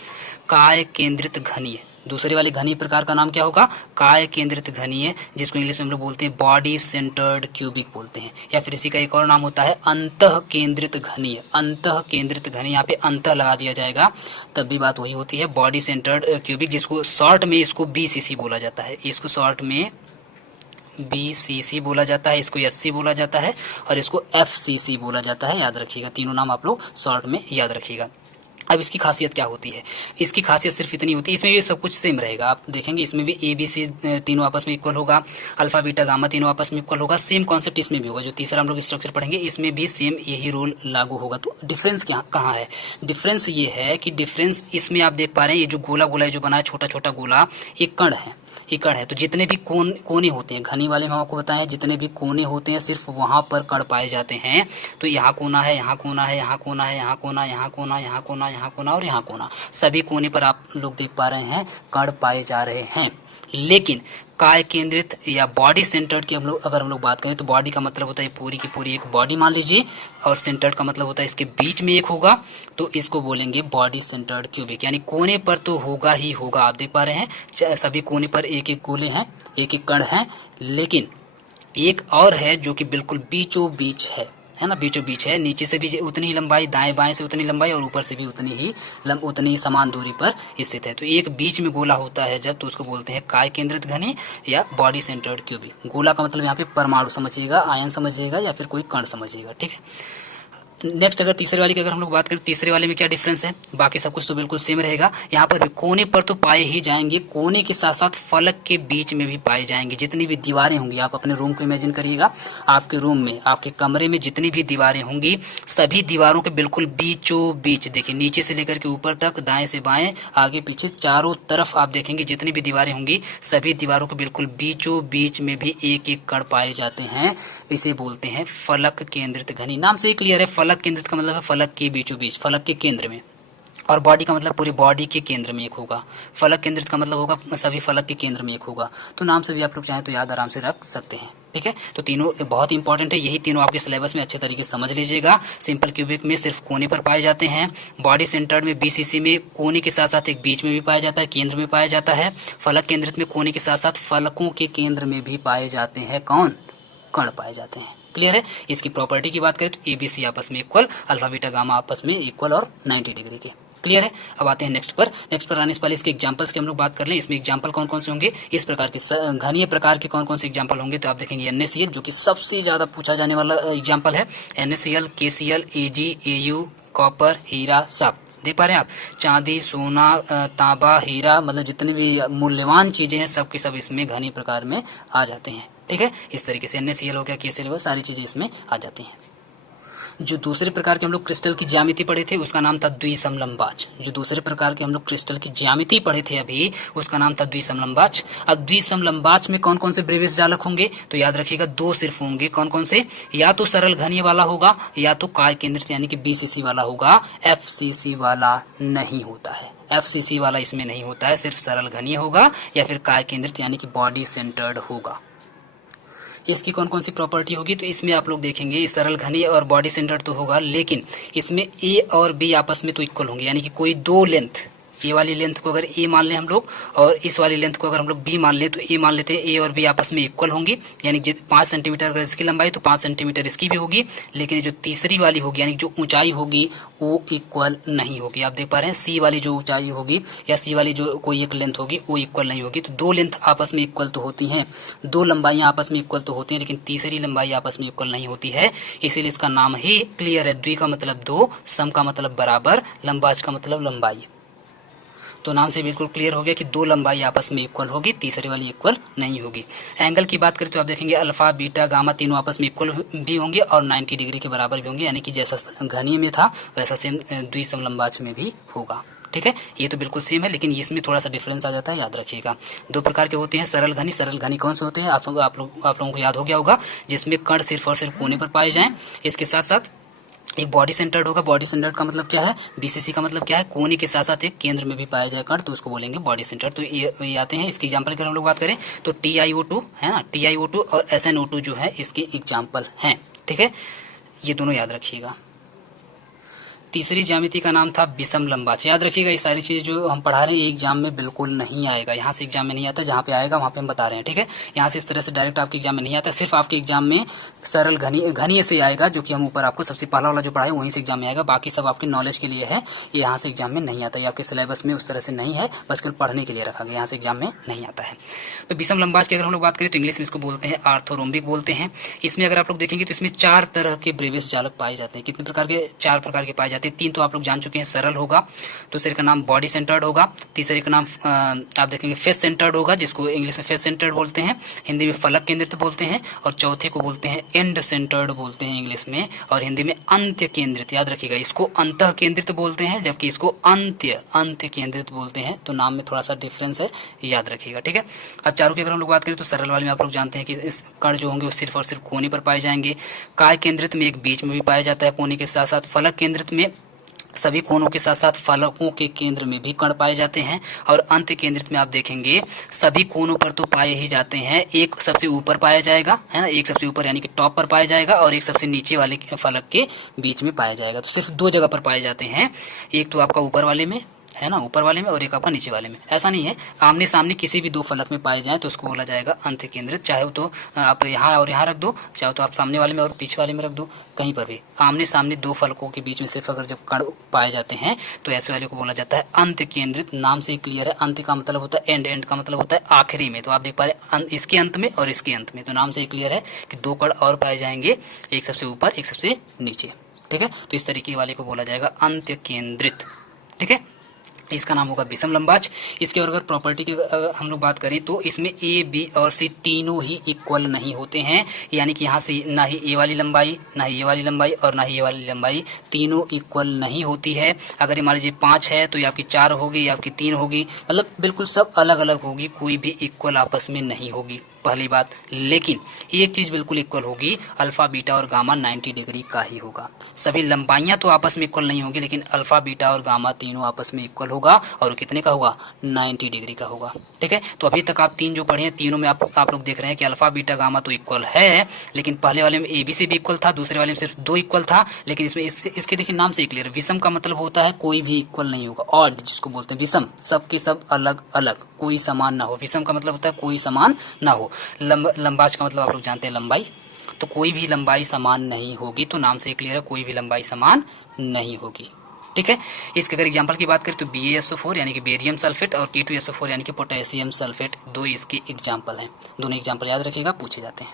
काय केंद्रित घनीय। दूसरे वाले घनीय प्रकार का नाम क्या होगा, काय केंद्रित घनीय, जिसको इंग्लिश में हम लोग बोलते हैं बॉडी सेंटर्ड क्यूबिक बोलते हैं। या फिर इसी का एक और नाम होता है अंतः केंद्रित घनीय। अंतः केंद्रित घनीय, यहाँ पे अंतः लगा दिया जाएगा तब भी बात वही होती है, बॉडी सेंटर्ड क्यूबिक, जिसको शॉर्ट में इसको BCC बोला जाता है। इसको शॉर्ट में BCC बोला जाता है, इसको SC बोला जाता है और इसको FCC बोला जाता है। याद रखिएगा, तीनों नाम आप लोग शॉर्ट में याद रखिएगा। अब इसकी खासियत क्या होती है, इसकी खासियत सिर्फ इतनी होती है, इसमें भी सब कुछ सेम रहेगा। आप देखेंगे इसमें भी ABC तीनों आपस में इक्वल होगा, अल्फा, बीटा, गामा तीनों आपस में इक्वल होगा। सेम कॉन्सेप्ट इसमें भी होगा। जो तीसरा हम लोग स्ट्रक्चर पढ़ेंगे इसमें भी सेम यही रूल लागू होगा। तो डिफरेंस कहाँ है, डिफरेंस ये है कि डिफरेंस इसमें आप देख पा रहे हैं, ये जो गोला जो बना है, छोटा छोटा गोला, ये कण है, ये कण है। तो जितने भी कोने होते हैं घनी वाले में हम आपको बताएं, जितने भी कोने होते हैं सिर्फ वहां पर कण पाए जाते हैं। तो यहाँ कोना है, यहाँ कोना है, यहाँ कोना है, यहाँ कोना, यहाँ कोना, यहाँ कोना, यहाँ कोना और यहाँ कोना, सभी कोने पर आप लोग देख पा रहे हैं कण पाए जा रहे हैं। लेकिन काय केंद्रित या बॉडी सेंटर्ड की अगर हम लोग बात करें तो बॉडी का मतलब होता है पूरी की पूरी एक बॉडी मान लीजिए, और सेंटर्ड का मतलब होता है इसके बीच में एक होगा। तो इसको बोलेंगे बॉडी सेंटर्ड क्यूबिक, यानी कोने पर तो होगा ही होगा। आप देख पा रहे हैं सभी कोने पर एक एक गोले हैं, एक एक कण हैं, लेकिन एक और है जो कि बिल्कुल बीचों बीच है ना, बीचों बीच है। नीचे से भी उतनी ही लंबाई, दाएं बाएं से उतनी लंबाई और ऊपर से भी उतनी ही समान दूरी पर स्थित है। तो एक बीच में गोला होता है जब, तो उसको बोलते हैं काय केंद्रित घनी या बॉडी सेंटर्ड क्यूबिक। गोला का मतलब यहाँ पे परमाणु समझिएगा, आयन समझिएगा या फिर कोई कण समझिएगा, ठीक है। नेक्स्ट अगर तीसरे वाले की अगर हम लोग बात करें, तीसरे वाले में क्या डिफरेंस है, बाकी सब कुछ तो बिल्कुल सेम रहेगा। यहाँ पर भी कोने पर तो पाए ही जाएंगे, कोने के साथ साथ फलक के बीच में भी पाए जाएंगे। जितनी भी दीवारें होंगी, आप अपने रूम को इमेजिन करिएगा, आपके रूम में, आपके कमरे में जितनी भी दीवारें होंगी, सभी दीवारों के बिल्कुल बीचों बीच, देखिए नीचे से लेकर के ऊपर तक, दाएं से बाएं, आगे पीछे, चारों तरफ आप देखेंगे जितनी भी दीवारें होंगी, सभी दीवारों के बिल्कुल बीचों बीच में भी एक एक कण पाए जाते हैं। इसे बोलते हैं फलक केंद्रित घनी। नाम से ही क्लियर है, फलक केंद्रित का मतलब है फलक के बीचों बीच, फलक के केंद्र में, और बॉडी का मतलब पूरी बॉडी के केंद्र में एक होगा। फलक केंद्रित का मतलब होगा सभी फलक के केंद्र में एक होगा। तो नाम से भी आप लोग चाहें तो याद आराम से रख सकते हैं, ठीक है। तो तीनों बहुत इंपॉर्टेंट है, यही तीनों आपके सिलेबस में अच्छे तरीके से समझ लीजिएगा। सिंपल क्यूबिक में सिर्फ कोने पर पाए जाते हैं, बॉडी सेंटर्ड में BCC में कोने के साथ साथ एक बीच में भी पाया जाता है, केंद्र में पाया जाता है। फलक केंद्रित में कोने के साथ साथ फलकों के केंद्र में भी पाए जाते हैं, कौन, कण पाए जाते हैं। क्लियर है। इसकी प्रॉपर्टी की बात करें तो ABC आपस में इक्वल, अल्फा, बीटा, गामा आपस में इक्वल और 90 डिग्री के। क्लियर है। अब आते हैं नेक्स्ट पर आने से पहले इसके एग्जांपल्स के हम लोग बात कर लें। इसमें एग्जांपल कौन कौन से होंगे, इस प्रकार के घनीय प्रकार के कौन कौन से एग्जांपल होंगे, तो आप देखेंगे NaCl जो कि सबसे ज्यादा पूछा जाने वाला एग्जांपल है। NaCl, KCl, Ag, Au, copper, हीरा, सब देख पा रहे हैं आप। चांदी, सोना, तांबा, हीरा, मतलब जितनी भी मूल्यवान चीजें हैं सब के सब इसमें घनीय प्रकार में आ जाते हैं, ठीक है। इस तरीके से NaCl हो गया, KCl हो गया, सारी चीजें इसमें आ जाती हैं। जो दूसरे प्रकार के हम लोग क्रिस्टल की ज्यामिति पढ़े थे उसका नाम था द्विसमलंबाच। जो दूसरे प्रकार के हम लोग क्रिस्टल की ज्यामिति पढ़े थे अभी उसका नाम था द्विसमलंबाच। अब द्विसमलंबाच में कौन कौन से ब्रेविस जालक होंगे तो याद रखिएगा दो सिर्फ होंगे। कौन कौन से? या तो सरल घनीय वाला होगा या तो काय केंद्रित यानी कि बीसीसी वाला होगा। एफसीसी वाला नहीं होता है। एफसीसी वाला इसमें नहीं होता है, सिर्फ सरल घनीय होगा या फिर काय केंद्रित यानी कि बॉडी सेंटर्ड होगा। इसकी कौन कौन सी प्रॉपर्टी होगी तो इसमें आप लोग देखेंगे सरल घनीय और बॉडी सेंटर्ड तो होगा, लेकिन इसमें ए और बी आपस में तो इक्वल होंगे, यानी कि कोई दो लेंथ, ए वाली लेंथ को अगर ए मान लें हम लोग और इस वाली लेंथ को अगर हम लोग बी मान लें तो ए मान लेते हैं ए और बी आपस में इक्वल होंगी, यानी 5 सेंटीमीटर अगर इसकी लंबाई तो 5 सेंटीमीटर इसकी भी होगी। लेकिन जो तीसरी वाली होगी यानी जो ऊंचाई होगी वो इक्वल नहीं होगी। आप देख पा रहे हैं सी वाली जो ऊंचाई होगी या सी वाली जो कोई एक लेंथ होगी वो इक्वल नहीं होगी। तो दो लेंथ आपस में इक्वल तो होती हैं, दो लंबाइयां आपस में इक्वल तो होती हैं, लेकिन तीसरी लंबाई आपस में इक्वल नहीं होती है। इसीलिए इसका नाम ही क्लियर है। द्वि का मतलब दो, सम का मतलब बराबर, लंबाच का मतलब लंबाई। तो नाम से बिल्कुल क्लियर हो गया कि दो लंबाई आपस में इक्वल होगी, तीसरी वाली इक्वल नहीं होगी। एंगल की बात करें तो आप देखेंगे अल्फा बीटा गामा तीनों आपस में इक्वल भी होंगे और 90 डिग्री के बराबर भी होंगे, यानी कि जैसा घनीय में था वैसा सेम द्विसमलंबाच में भी होगा। ठीक है, ये तो बिल्कुल सेम है, लेकिन इसमें थोड़ा सा डिफरेंस आ जाता है, याद रखिएगा। दो प्रकार के होते हैं सरल घनी। सरल घनी कौन से होते हैं आप लोगों को याद हो गया होगा, जिसमें कण सिर्फ और सिर्फ कोने पर पाए जाएं। इसके साथ साथ एक बॉडी सेंटर्ड होगा। बॉडी सेंटर्ड का मतलब क्या है? बीसीसी का मतलब क्या है? कोने के साथ साथ एक केंद्र में भी पाया जाए कण, तो उसको बोलेंगे बॉडी सेंटर्ड। तो ये आते हैं। इसके एग्जांपल की हम लोग बात करें तो TiO2 है ना, TiO2 और SnO2 जो है इसके एग्जांपल हैं। ठीक है, ये दोनों याद रखिएगा। तीसरी ज्यामिति का नाम था विषम लंबाच। याद रखिएगा ये सारी चीजें जो हम पढ़ा रहे हैं एग्जाम में बिल्कुल नहीं आएगा, यहाँ से एग्जाम में नहीं आता, जहाँ पे आएगा वहाँ पे हम बता रहे हैं। ठीक है, यहाँ से इस तरह से डायरेक्ट आपके एग्जाम में नहीं आता, सिर्फ आपके एग्जाम में सरल घनीय से आएगा, जो कि हम ऊपर आपको सबसे पहला वाला जो पढ़ाए वहीं से एग्जाम में आएगा। बाकी सब आपके नॉलेज के लिए है, ये यहाँ से एग्जाम में नहीं आता, ये आपके सिलेबस में उस तरह से नहीं है, बस केवल पढ़ने के लिए रखा गया, यहाँ से एग्जाम में नहीं आता है। तो विषम लंबाच की अगर हम लोग बात करें तो इंग्लिश में इसको बोलते हैं आर्थोरोम्बिक बोलते हैं। इसमें अगर आप लोग देखेंगे तो इसमें 4 तरह के ब्रेविस जालक पाए जाते हैं। कितने प्रकार के? 4 प्रकार के पाए जाते हैं। 3 तो आप लोग जान चुके हैं, सरल होगा, दूसरे का नाम बॉडी सेंटर्ड होगा, तीसरे का नाम आप देखेंगे फेस सेंटर्ड होगा, जिसको इंग्लिश में फेस सेंटर्ड बोलते हैं, हिंदी में फलक केंद्रित बोलते हैं, और चौथे को बोलते हैं एंड सेंटर्ड बोलते हैं इंग्लिश में, और हिंदी में अंत्य केंद्रित। याद रखिएगा, इसको अंतः केंद्रित बोलते हैं जबकि इसको अंत्य केंद्रित बोलते हैं। तो नाम में थोड़ा सा डिफरेंस है, याद रखिएगा। ठीक है, अब चारों की अगर हम लोग बात करें तो सरल वाले में आप लोग जानते हैं कि इस कण जो होंगे वो सिर्फ और सिर्फ कोने पर पाए जाएंगे। काय केंद्रित में एक बीच में भी पाया जाता है कोने के साथ साथ। फलक केंद्रित में सभी कोनों के साथ साथ फलकों के केंद्र में भी कण पाए जाते हैं। और अंत्य केंद्रित में आप देखेंगे सभी कोनों पर तो पाए ही जाते हैं, एक सबसे ऊपर पाया जाएगा, है ना, एक सबसे ऊपर यानी कि टॉप पर पाया जाएगा, और एक सबसे नीचे वाले फलक के बीच में पाया जाएगा। तो सिर्फ 2 जगह पर पाए जाते हैं, एक तो आपका ऊपर वाले में, है ना, ऊपर वाले में, और एक आपका नीचे वाले में। ऐसा नहीं है, आमने सामने किसी भी 2 फलक में पाए जाएं तो उसको बोला जाएगा अंत्य केंद्रित। चाहे तो आप यहाँ और यहाँ रख दो, चाहे तो आप सामने वाले में और पीछे वाले में रख दो, कहीं पर भी आमने सामने 2 फलकों के बीच में सिर्फ अगर जब कण पाए जाते हैं तो ऐसे वाले को बोला जाता है अंत्य केंद्रित। नाम से क्लियर है, अंत्य का मतलब होता है एंड, एंड का मतलब होता है आखिरी में। तो आप देख पा रहे हैं इसके अंत में और इसके अंत में, तो नाम से क्लियर है कि 2 कण और पाए जाएंगे, एक सबसे ऊपर एक सबसे नीचे। ठीक है, तो इस तरीके वाले को बोला जाएगा अंत्य केंद्रित। ठीक है, इसका नाम होगा विषम लंबाच। इसके अगर प्रॉपर्टी की हम लोग बात करें तो इसमें ए बी और सी तीनों ही इक्वल नहीं होते हैं, यानी कि यहाँ से ना ही ए वाली लंबाई, ना ही ये वाली लंबाई और ना ही ये वाली लंबाई, तीनों इक्वल नहीं होती है। अगर ये मान लीजिए 5 है तो ये आपकी 4 होगी, ये आपकी 3 होगी, मतलब बिल्कुल सब अलग अलग होगी, कोई भी इक्वल आपस में नहीं होगी, पहली बात। लेकिन एक चीज बिल्कुल इक्वल होगी, अल्फा बीटा और गामा 90 डिग्री का ही होगा। सभी लंबाइयां तो आपस में इक्वल नहीं होगी, लेकिन अल्फा बीटा और गामा तीनों आपस में इक्वल होगा, और कितने का होगा? 90 डिग्री का होगा। ठीक है, तो अभी तक आप 3 जो पढ़े हैं तीनों में आप लोग देख रहे हैं कि अल्फा बीटा गामा तो इक्वल है, लेकिन पहले वाले में ए बी से भी इक्वल था, दूसरे वाले में सिर्फ 2 इक्वल था। लेकिन इसमें इसके देखिए नाम से क्लियर, विषम का मतलब होता है कोई भी इक्वल नहीं होगा, ऑड जिसको बोलते हैं। विषम सब के सब अलग अलग, कोई समान ना हो। विषम का मतलब होता है कोई समान ना हो। लंबाच का मतलब आप लोग जानते हैं लंबाई, तो कोई भी लंबाई समान नहीं होगी। तो नाम से क्लियर है, कोई भी लंबाई समान नहीं होगी। ठीक है, इसके अगर एग्जांपल की बात करें तो BaSO4 यानी कि बेरियम सल्फेट और T2SO4 यानी कि पोटेशियम सल्फेट, 2 इसके एग्जांपल हैं। दोनों एग्जांपल याद रखिएगा, पूछे जाते हैं।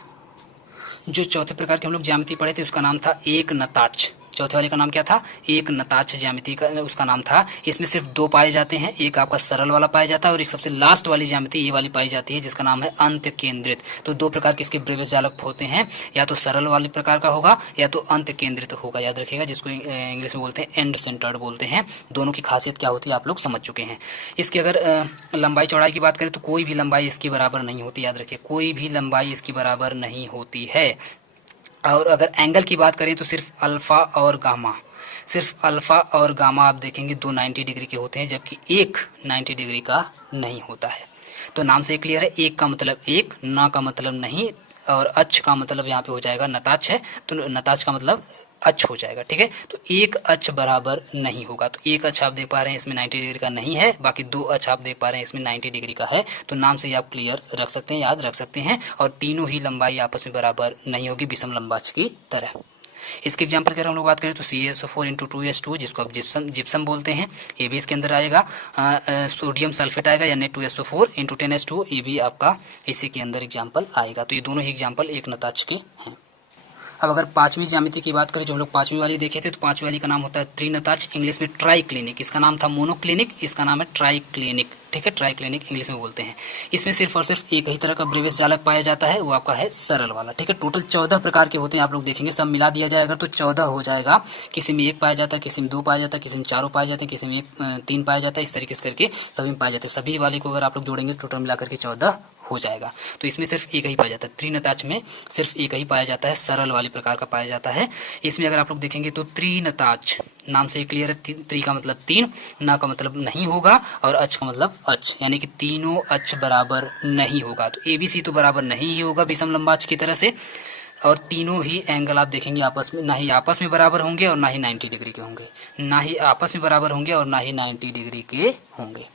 जो चौथे प्रकार के हम लोग ज्यामिति पढ़े थे उसका नाम था एक नताच। चौथे वाले का नाम क्या था, एक नताक्ष ज्यामिति का उसका नाम था। इसमें सिर्फ दो पाए जाते हैं, एक आपका सरल वाला पाया जाता है और एक सबसे लास्ट वाली ज्यामिति ये वाली पाई जाती है जिसका नाम है अंत केंद्रित। तो दो प्रकार के इसके ब्रेवियस जालक होते हैं, या तो सरल वाले प्रकार का होगा या तो अंत केंद्रित होगा, याद रखिएगा, जिसको इंग्लिश में बोलते हैं एंड सेंटर्ड बोलते हैं। दोनों की खासियत क्या होती है आप लोग समझ चुके हैं। इसकी अगर लंबाई चौड़ाई की बात करें तो कोई भी लंबाई इसकी बराबर नहीं होती, याद रखिए, कोई भी लंबाई इसकी बराबर नहीं होती है। और अगर एंगल की बात करें तो सिर्फ अल्फा और गामा, सिर्फ अल्फा और गामा आप देखेंगे दो 90 डिग्री के होते हैं, जबकि एक 90 डिग्री का नहीं होता है। तो नाम से क्लियर है, एक का मतलब एक, ना का मतलब नहीं, और अक्ष का मतलब यहाँ पे हो जाएगा नताक्ष है तो नताक्ष का मतलब अक्ष हो जाएगा, ठीक है। तो एक अक्ष बराबर नहीं होगा, तो एक अक्ष आप देख पा रहे हैं इसमें 90 डिग्री का नहीं है, बाकी दो अक्ष आप देख पा रहे हैं इसमें 90 डिग्री का है। तो नाम से ही आप क्लियर रख सकते हैं, याद रख सकते हैं। और तीनों ही लंबाई आपस में बराबर नहीं होगी विषम लंबाक्ष की तरह। इसके एग्जाम्पल की अगर हम लोग बात करें तो CaSO4 इंटू 2S2 जिसको आप जिप्सम बोलते हैं, ये भी इसके अंदर आएगा। सोडियम सल्फेट आएगा या Na2SO4 इंटू 10S2, ये भी आपका इसी के अंदर एग्जाम्पल आएगा। तो ये दोनों ही एग्जाम्पल एक नताक्ष के हैं। अब अगर पांचवी ज्यामिति की बात करें, जो हम लोग पांचवी वाली देखे थे, तो पांचवी वाली का नाम होता है त्रिनताक्ष, इंग्लिश में ट्राइक्लिनिक। इसका नाम था मोनोक्लिनिक, इसका नाम है ट्राइक्लिनिक, ठीक है, ट्राइक्लिनिक इंग्लिश में बोलते हैं। इसमें सिर्फ और सिर्फ एक ही तरह का ब्रेवियस जालक पाया जाता है, वो आपका है सरल वाला, ठीक है। टोटल 14 प्रकार के होते हैं, आप लोग देखेंगे सब मिला दिया जाएगा तो 14 हो जाएगा। किसी में एक पाया जाता है, किसी में दो पाया जाता है, किसी में चारों पाए जाते हैं, किसी में तीन पाया जाता है, इस तरीके से करके सभी में पाए जाते हैं। सभी वाले को अगर आप लोग जोड़ेंगे टोटल मिलाकर के 14 हो जाएगा। तो इसमें सिर्फ एक ही पाया जाता है, त्रिनताक्ष में सिर्फ एक ही पाया जाता है, सरल वाले प्रकार का पाया जाता है। इसमें अगर आप लोग देखेंगे तो त्रिनताक्ष नाम से क्लियर है, त्रि का मतलब तीन, ना का मतलब नहीं होगा और अक्ष का मतलब अक्ष, यानी कि तीनों अक्ष बराबर नहीं होगा। तो ABC तो बराबर नहीं ही होगा विषम लंबाक्ष की तरह से, और तीनों ही एंगल आप देखेंगे आपस में ना ही आपस में बराबर होंगे और ना ही 90 डिग्री के होंगे, ना ही आपस में बराबर होंगे और ना ही 90 डिग्री के होंगे।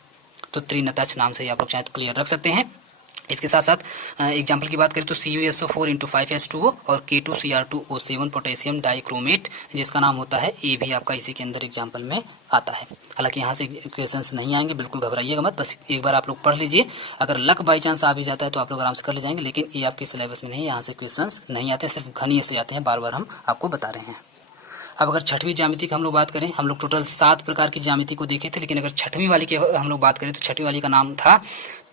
तो त्रिनताक्ष नाम से ही आप लोग शायद क्लियर रख सकते हैं। इसके साथ साथ एग्जाम्पल की बात करें तो CuSO4 इंटू 5S2O और K2Cr2O7 पोटेशियम डाइक्रोमेट जिसका नाम होता है, ये भी आपका इसी के अंदर एग्जाम्पल में आता है। हालांकि यहाँ से क्वेश्चंस नहीं आएंगे, बिल्कुल घबराइएगा मत, बस एक बार आप लोग पढ़ लीजिए। अगर लक बाई चांस आ भी जाता है तो आप लोग आराम से कर ले जाएंगे, लेकिन ये आपके सिलेबस में नहीं, यहाँ से क्वेश्चंस नहीं आते, सिर्फ घनीय से आते हैं, बार बार हम आपको बता रहे हैं। अब अगर छठवीं ज्यामिति की हम लोग बात करें, हम लोग टोटल 7 प्रकार की ज्यामिति को देखे थे, लेकिन अगर छठवीं वाली की हम लोग बात करें तो छठवीं वाली का नाम था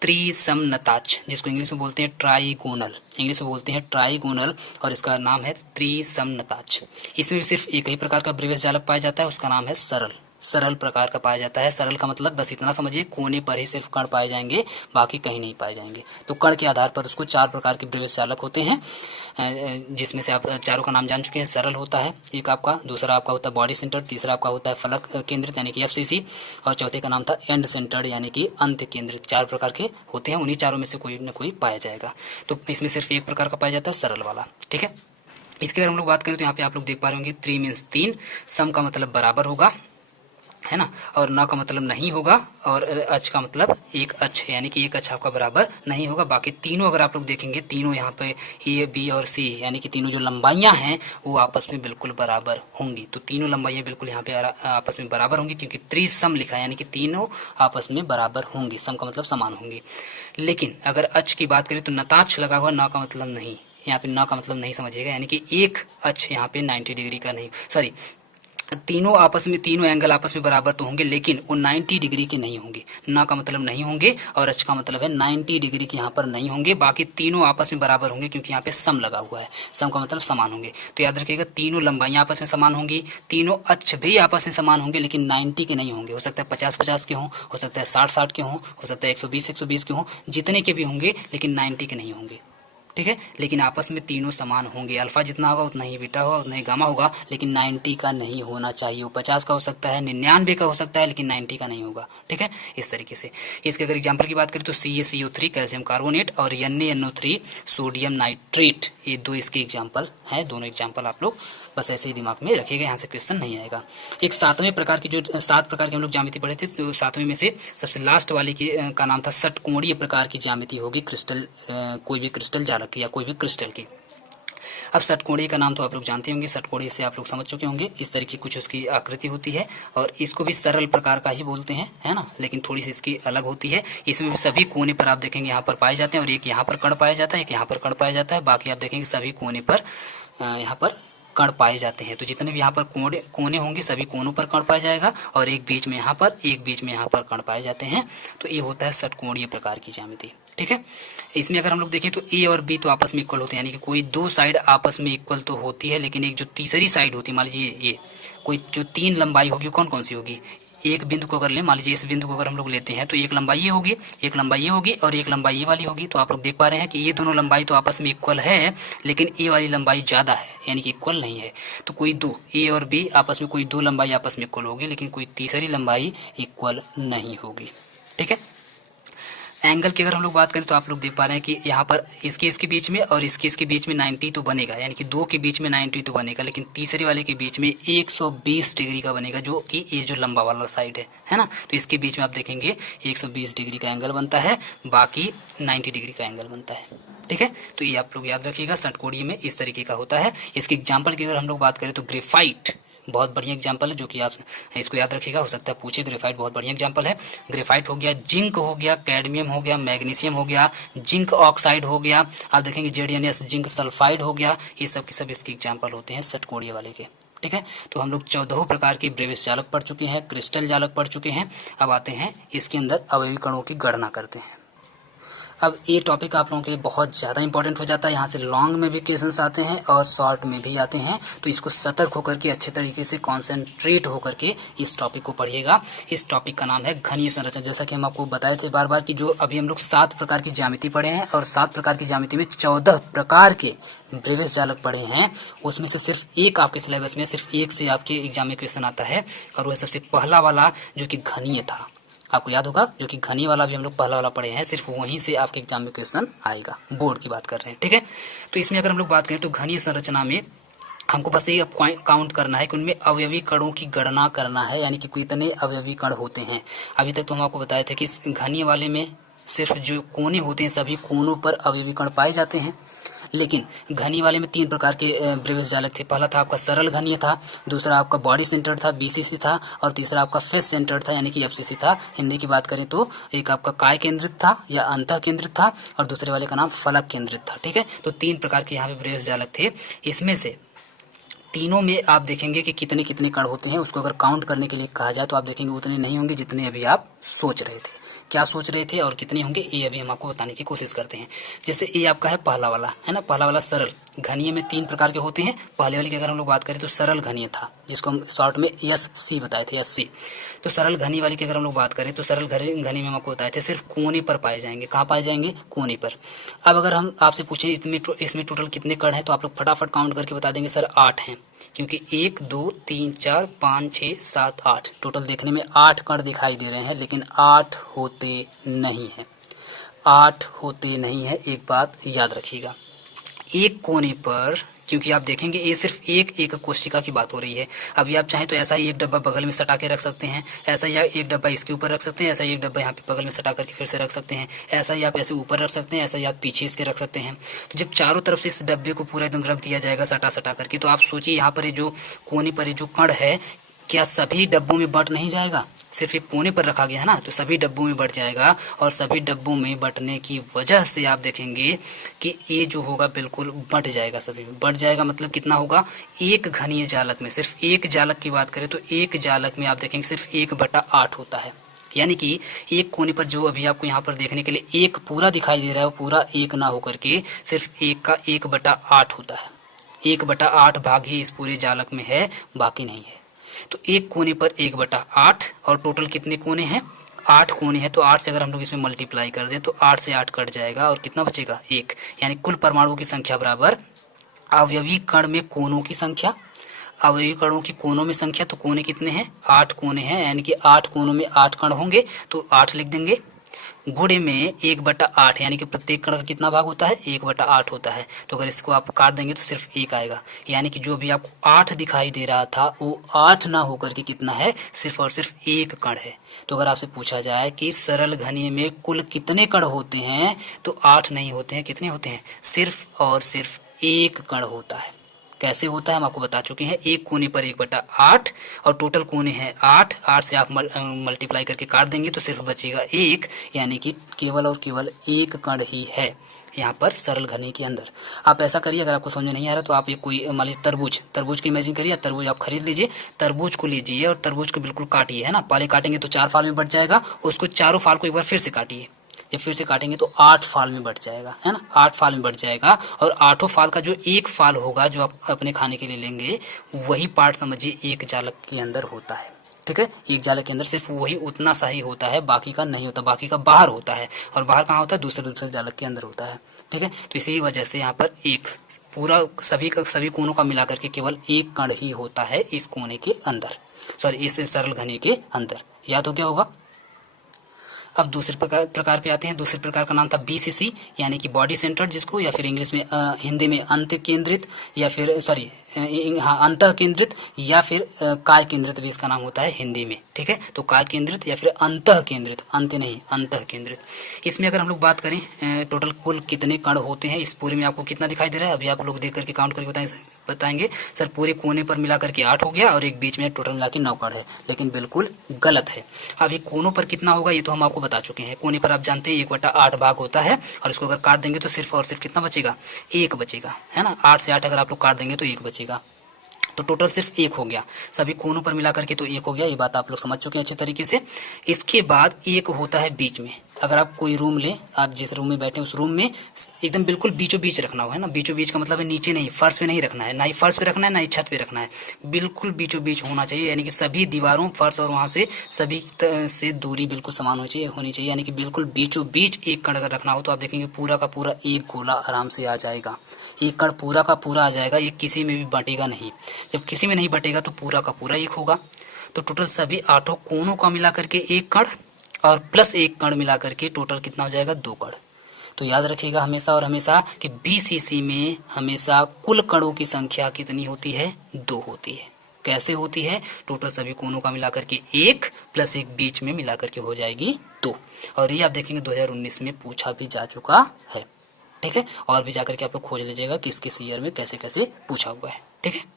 त्रिसमनताक्ष, जिसको इंग्लिश में बोलते हैं ट्राइगोनल, इंग्लिश में बोलते हैं ट्राइगोनल, और इसका नाम है त्रिसमनताक्ष। इसमें भी सिर्फ एक ही प्रकार का ब्रेवियस जालक पाया जाता है, उसका नाम है सरल, सरल प्रकार का पाया जाता है। सरल का मतलब बस इतना समझिए, कोने पर ही सिर्फ कण पाए जाएंगे, बाकी कहीं नहीं पाए जाएंगे। तो कण के आधार पर उसको 4 प्रकार के ब्रेवियस जालक होते हैं, जिसमें से आप चारों का नाम जान चुके हैं। सरल होता है एक आपका, दूसरा आपका होता है बॉडी सेंटर्ड, तीसरा आपका होता है फलक केंद्रित यानी कि FCC, और चौथे का नाम था एंड सेंटर्ड यानी कि अंत केंद्रित। 4 प्रकार के होते हैं, उन्हीं चारों में से कोई न कोई पाया जाएगा। तो इसमें सिर्फ एक प्रकार का पाया जाता है, सरल वाला, ठीक है। इसकी अगर हम लोग बात करें तो यहाँ पे आप लोग देख पा रहे होंगे 3 मीन्स 3, सम का मतलब बराबर होगा, है ना, और न का मतलब नहीं होगा, और अक्ष का मतलब एक अक्ष है, यानी कि एक अक्ष आपका बराबर नहीं होगा। बाकी तीनों अगर आप लोग देखेंगे, तीनों यहाँ पे A, B और C यानी कि तीनों जो लंबाइयाँ हैं वो आपस में बिल्कुल बराबर होंगी। तो तीनों लंबाइयाँ बिल्कुल यहाँ पे आपस में बराबर होंगी, क्योंकि त्रिसम लिखा है, यानी कि तीनों आपस में बराबर होंगी, सम का मतलब समान होंगी। लेकिन अगर अक्ष की बात करें तो नताक्ष लगा हुआ, न का मतलब नहीं, यहाँ पे न का मतलब नहीं समझिएगा, यानी कि एक अक्ष यहाँ पे 90 डिग्री का नहीं, सॉरी, तीनों आपस में, तीनों एंगल आपस में बराबर तो होंगे, लेकिन वो 90 डिग्री के नहीं होंगे। ना का मतलब नहीं होंगे और अक्ष का मतलब है 90 डिग्री के यहाँ पर नहीं होंगे। बाकी तीनों आपस में बराबर होंगे, क्योंकि यहाँ पे सम लगा हुआ है, सम का मतलब समान होंगे। तो याद रखिएगा, तीनों लंबाइयाँ आपस में समान होंगी, तीनों अक्ष भी आपस में समान होंगे, लेकिन 90 के नहीं होंगे। हो सकता है 50-50 के हों, हो सकता है 60-60 के हों, हो सकता है 120-120 के हों, जितने के भी होंगे, लेकिन 90 के नहीं होंगे, ठीक है। लेकिन आपस में तीनों समान होंगे, अल्फा जितना होगा उतना ही बीटा होगा, उतना ही गामा होगा, लेकिन 90 का नहीं होना चाहिए। वो 50 का हो सकता है, 99 का हो सकता है, लेकिन 90 का नहीं होगा, ठीक है, इस तरीके से। इसके अगर एग्जाम्पल की बात करें तो CaCO3 कैल्शियम कार्बोनेट और NaNO3 सोडियम नाइट्रेट, ये दो इसके एग्जाम्पल हैं। दोनों एग्जाम्पल आप लोग बस ऐसे ही दिमाग में रखिएगा, यहाँ से क्वेश्चन नहीं आएगा। एक 7वें प्रकार की, जो 7 प्रकार की हम लोग ज्यामिति पढ़े थे, तो 7वें में से सबसे लास्ट वाली की का नाम था षटकोणीय प्रकार की ज्यामिति होगी, क्रिस्टल, कोई भी क्रिस्टल जालक की या कोई भी क्रिस्टल की। अब षटकोणीय का नाम तो आप लोग जानते होंगे, षटकोणीय से आप लोग समझ चुके होंगे, इस तरह की कुछ उसकी आकृति होती है, और इसको भी सरल प्रकार का ही बोलते हैं, है ना, लेकिन थोड़ी सी इसकी अलग होती है। इसमें भी सभी कोने पर आप देखेंगे यहाँ पर पाए जाते हैं, और एक यहाँ पर कण पाया जाता है, एक यहाँ पर कण पाया जाता है, बाकी आप देखेंगे सभी कोने पर यहाँ पर कण पाए जाते हैं। तो जितने भी यहाँ पर कोने होंगे सभी कोनों पर कण पाया जाएगा और एक बीच में यहाँ पर कण पाए जाते हैं। तो ये होता है षटकोणीय प्रकार की ज्यामिति। ठीक है, इसमें अगर हम लोग देखें तो ए और बी तो आपस में इक्वल होते हैं, यानी कि कोई दो साइड आपस में इक्वल तो होती है, लेकिन एक जो तीसरी साइड होती है, मान लीजिए ये कोई जो तीन लंबाई होगी कौन कौन सी होगी, एक बिंदु को अगर लें, मान लीजिए इस बिंदु को अगर हम लोग लेते हैं तो एक लंबाई ये होगी, एक लंबाई ये होगी और एक लंबाई ये वाली होगी। तो आप लोग देख पा रहे हैं कि ये दोनों लंबाई तो आपस में इक्वल है, लेकिन ए वाली लंबाई ज़्यादा है, यानी कि इक्वल नहीं है। तो कोई दो ए और बी आपस में कोई दो लंबाई आपस में इक्वल होगी, लेकिन कोई तीसरी लंबाई इक्वल नहीं होगी। ठीक है, एंगल की अगर हम लोग बात करें तो आप लोग देख पा रहे हैं कि यहाँ पर इसके बीच में और इसके बीच में 90 तो बनेगा, यानी कि दो के बीच में 90 तो बनेगा, लेकिन तीसरे वाले के बीच में 120 डिग्री का बनेगा, जो कि ये जो लंबा वाला साइड है ना। तो इसके बीच में आप देखेंगे 120 डिग्री का एंगल बनता है, बाकी 90 डिग्री का एंगल बनता है। ठीक है, तो ये आप लोग याद रखिएगा, षटकोणीय में इस तरीके का होता है। इसके एग्जाम्पल की अगर हम लोग बात करें तो ग्रेफाइट बहुत बढ़िया एग्जाम्पल है, जो कि आप इसको याद रखिएगा, हो सकता है पूछे। ग्रेफाइट बहुत बढ़िया एग्जाम्पल है। ग्रेफाइट हो गया, जिंक हो गया, कैडमियम हो गया, मैग्नीशियम हो गया, जिंक ऑक्साइड हो गया, आप देखेंगे जेडीएनएस जिंक सल्फाइड हो गया, ये सब के सब इसके एग्जाम्पल होते हैं षटकोणीय वाले के। ठीक है, तो हम लोग 14 प्रकार के ब्रेविस जालक पढ़ चुके हैं, क्रिस्टल जालक पढ़ चुके हैं। अब आते हैं इसके अंदर अवयवी कणों की गणना करते हैं। अब ये टॉपिक आप लोगों के लिए बहुत ज़्यादा इंपॉर्टेंट हो जाता है, यहाँ से लॉन्ग में भी क्वेश्चंस आते हैं और शॉर्ट में भी आते हैं। तो इसको सतर्क होकर के अच्छे तरीके से कॉन्सेंट्रेट होकर के इस टॉपिक को पढ़िएगा। इस टॉपिक का नाम है घनीय संरचना। जैसा कि हम आपको बताए थे बार बार कि जो अभी हम लोग 7 प्रकार की ज्यामिति पढ़े हैं और 7 प्रकार की ज्यामिति में 14 प्रकार के ब्रेविस जालक पढ़े हैं, उसमें से सिर्फ एक आपके सिलेबस में सिर्फ एक से आपके एग्जाम में क्वेश्चन आता है, और वह सबसे पहला वाला जो कि घनीय था। आपको याद होगा, जो कि घनी वाला भी हम लोग पहला वाला पढ़े हैं, सिर्फ वहीं से आपके एग्जाम में क्वेश्चन आएगा। बोर्ड की बात कर रहे हैं। ठीक है, तो इसमें अगर हम लोग बात करें तो घनीय संरचना में हमको बस ये काउंट करना है कि उनमें अवयवी कणों की गणना करना है, यानी कि कितने अवयवी कण होते हैं। अभी तक तो हम आपको बताए थे कि घनीय वाले में सिर्फ जो कोने होते हैं सभी कोनों पर अवयवी कण पाए जाते हैं, लेकिन घनी वाले में 3 प्रकार के ब्रेविस जालक थे। पहला था आपका सरल घनीय था, दूसरा आपका बॉडी सेंटर्ड था, बीसीसी था, और तीसरा आपका फेस सेंटर्ड था, यानी कि एफसीसी था। हिंदी की बात करें तो एक आपका काय केंद्रित था या अंतः केंद्रित था, और दूसरे वाले का नाम फलक केंद्रित था। ठीक है, तो 3 प्रकार के यहाँ पे ब्रेविस जालक थे। इसमें से तीनों में आप देखेंगे कि कितने कितने कण होते हैं। उसको अगर काउंट करने के लिए कहा जाए तो आप देखेंगे उतने नहीं होंगे जितने अभी आप सोच रहे थे। क्या सोच रहे थे और कितने होंगे, ये अभी हम आपको बताने की कोशिश करते हैं। जैसे ये आपका है पहला वाला, है ना, पहला वाला सरल घनीय में 3 प्रकार के होते हैं। पहले वाले की अगर हम लोग बात करें तो सरल घनीय था, जिसको हम शॉर्ट में SC बताए थे, SC। तो सरल घनी वाली की अगर हम लोग बात करें तो सरल घनी में हम आपको बताए थे सिर्फ कोने पर पाए जाएंगे। कहाँ पाए जाएंगे, कोने पर। अब अगर हम आपसे पूछें इसमें टोटल कितने कण हैं, तो आप लोग फटाफट काउंट करके बता देंगे सर 8 हैं, क्योंकि 1 2 3 4 5 6 7 8 टोटल देखने में 8 कण दिखाई दे रहे हैं, लेकिन 8 होते नहीं है, 8 होते नहीं है। एक बात याद रखिएगा, एक कोने पर, क्योंकि आप देखेंगे ये सिर्फ एक कोशिका की बात हो रही है। अभी आप चाहें तो ऐसा ही एक डब्बा बगल में सटा के रख सकते हैं, ऐसा ही एक डब्बा इसके ऊपर रख सकते हैं, ऐसा ही एक डब्बा यहाँ पे बगल में सटा करके फिर से रख सकते हैं, ऐसा ही आप ऐसे ऊपर रख सकते हैं, ऐसा ही आप पीछे इसके रख सकते हैं। तो जब चारों तरफ से इस डब्बे को पूरा एकदम रख दिया जाएगा सटा करके, तो आप सोचिए यहाँ पर जो कोने पर जो कण है, क्या सभी डब्बों में बंट नहीं जाएगा? सिर्फ एक कोने पर रखा गया है ना, तो सभी डब्बों में बट जाएगा, और सभी डब्बों में बटने की वजह से आप देखेंगे कि ये जो होगा बिल्कुल बट जाएगा, सभी में बट जाएगा। मतलब कितना होगा, एक घनीय जालक में, सिर्फ एक जालक की बात करें तो एक जालक में आप देखेंगे सिर्फ 1/8 होता है। यानी कि एक कोने पर जो अभी आपको यहाँ पर देखने के लिए एक पूरा दिखाई दे रहा है, वो पूरा एक ना होकर के सिर्फ एक का 1/8 होता है। 1/8 भाग ही इस पूरे जालक में है, बाकी नहीं है। तो एक कोने पर 1/8, और टोटल कितने कोने हैं, 8 कोने हैं। तो 8 से अगर हम लोग इसमें मल्टीप्लाई कर दें तो 8 से 8 कट जाएगा, और कितना बचेगा, 1। यानी कुल परमाणुओं की संख्या बराबर अवयवी कण में कोनों की संख्या, अवयवी कणों की कोनों में संख्या। तो कोने कितने हैं, 8 कोने हैं, यानी कि 8 कोनों में 8 कण होंगे, तो 8 लिख देंगे, गुणे में 1/8, यानी कि प्रत्येक कण का कितना भाग होता है, 1/8 होता है। तो अगर इसको आप काट देंगे तो सिर्फ 1 आएगा, यानी कि जो भी आपको 8 दिखाई दे रहा था वो 8 ना होकर के कितना है, सिर्फ और सिर्फ 1 कण है। तो अगर आपसे पूछा जाए कि सरल घनीय में कुल कितने कण होते हैं, तो 8 नहीं होते हैं, कितने होते हैं, सिर्फ और सिर्फ 1 कण होता है। कैसे होता है हम आपको बता चुके हैं, एक कोने पर 1/8, और टोटल कोने हैं 8 से आप मल्टीप्लाई करके काट देंगे तो सिर्फ बचेगा 1, यानी कि केवल और केवल 1 कण ही है। यहाँ पर सरल घनी के अंदर। आप ऐसा करिए, अगर आपको समझ में नहीं आ रहा तो आप ये कोई मान लीजिए तरबूज की इमेजिन करिए, तरबूज आप खरीद लीजिए, तरबूज को लीजिए और तरबूज को बिल्कुल काटिए, है ना। पहले काटेंगे तो 4 फाल में बट जाएगा, उसको चारों फाल को एक बार फिर से काटिए, जब फिर से काटेंगे तो 8 फाल में बट जाएगा, है ना। 8 फाल में बट जाएगा और 8 फाल का जो एक फाल होगा जो आप अपने खाने के लिए लेंगे, वही पार्ट समझिए एक जालक के अंदर होता है, ठीक है। एक जालक के अंदर सिर्फ वही उतना सा ही होता है, बाकी का नहीं होता, बाकी का बाहर होता है। और बाहर कहाँ होता है? दूसरे जालक के अंदर होता है, ठीक है। तो इसी वजह से यहाँ पर एक पूरा सभी कोनों का मिलाकर के केवल एक कण ही होता है इस कोने के अंदर, सॉरी इस सरल घनी के अंदर। याद हो गया होगा। अब दूसरे प्रकार पे आते हैं। दूसरे प्रकार का नाम था BCC, यानी कि बॉडी सेंटर्ड, जिसको या फिर इंग्लिश में हिंदी में अंत केंद्रित, या फिर सॉरी हाँ अंत केंद्रित, या फिर काय केंद्रित भी इसका नाम होता है हिंदी में, ठीक है। तो काय केंद्रित या फिर अंत केंद्रित, अंत नहीं अंत केंद्रित। इसमें अगर हम लोग बात करें टोटल कुल कितने कण होते हैं, इस पूरे में आपको कितना दिखाई दे रहा है, अभी आप लोग देख करके काउंट करके बताएंगे सर पूरे कोने पर मिला करके 8 हो गया और एक बीच में टोटल मिला के 9 कण है, लेकिन बिल्कुल गलत है। अभी कोनों पर कितना होगा ये तो हम आपको बता चुके हैं। कोने पर आप जानते हैं 1/8 भाग होता है, और इसको अगर काट देंगे तो सिर्फ और सिर्फ कितना बचेगा? 1 बचेगा, है ना। 8 से 8 अगर आप लोग काट देंगे तो 1 बचेगा, तो टोटल सिर्फ 1 हो गया। सभी कोनों पर मिला करके तो 1 हो गया, ये बात आप लोग समझ चुके हैं अच्छे तरीके से। इसके बाद 1 होता है बीच में। अगर आप कोई रूम लें, आप जिस रूम में बैठे उस रूम में एकदम बिल्कुल बीचों बीच रखना हो, है ना। बीचों बीच का मतलब है नीचे नहीं, फर्श पे नहीं रखना है, ना ही फर्श पे रखना है, ना ही छत पे रखना है, बिल्कुल बीचों बीच होना चाहिए। यानी कि सभी दीवारों, फर्श और वहां से सभी से दूरी बिल्कुल समान होनी चाहिए, यानी कि बिल्कुल बीचों बीच एक कण अगर रखना हो तो आप देखेंगे पूरा का पूरा एक गोला आराम से आ जाएगा। एक कण पूरा का पूरा आ जाएगा, ये किसी में भी बटेगा नहीं। जब किसी में नहीं बटेगा तो पूरा का पूरा एक होगा। तो टोटल सभी 8 कोनों का मिला करके एक कण और प्लस एक कण मिला करके टोटल कितना हो जाएगा? 2 कण। तो याद रखिएगा हमेशा और हमेशा कि BCC में हमेशा कुल कणों की संख्या कितनी होती है? 2 होती है। कैसे होती है? टोटल सभी कोनों का मिला करके 1 प्लस एक बीच में मिला करके हो जाएगी 2। और ये आप देखेंगे 2019 में पूछा भी जा चुका है, ठीक है। और भी जाकर के आप लोग खोज लीजिएगा किस किस ईयर में कैसे कैसे पूछा हुआ है, ठीक है।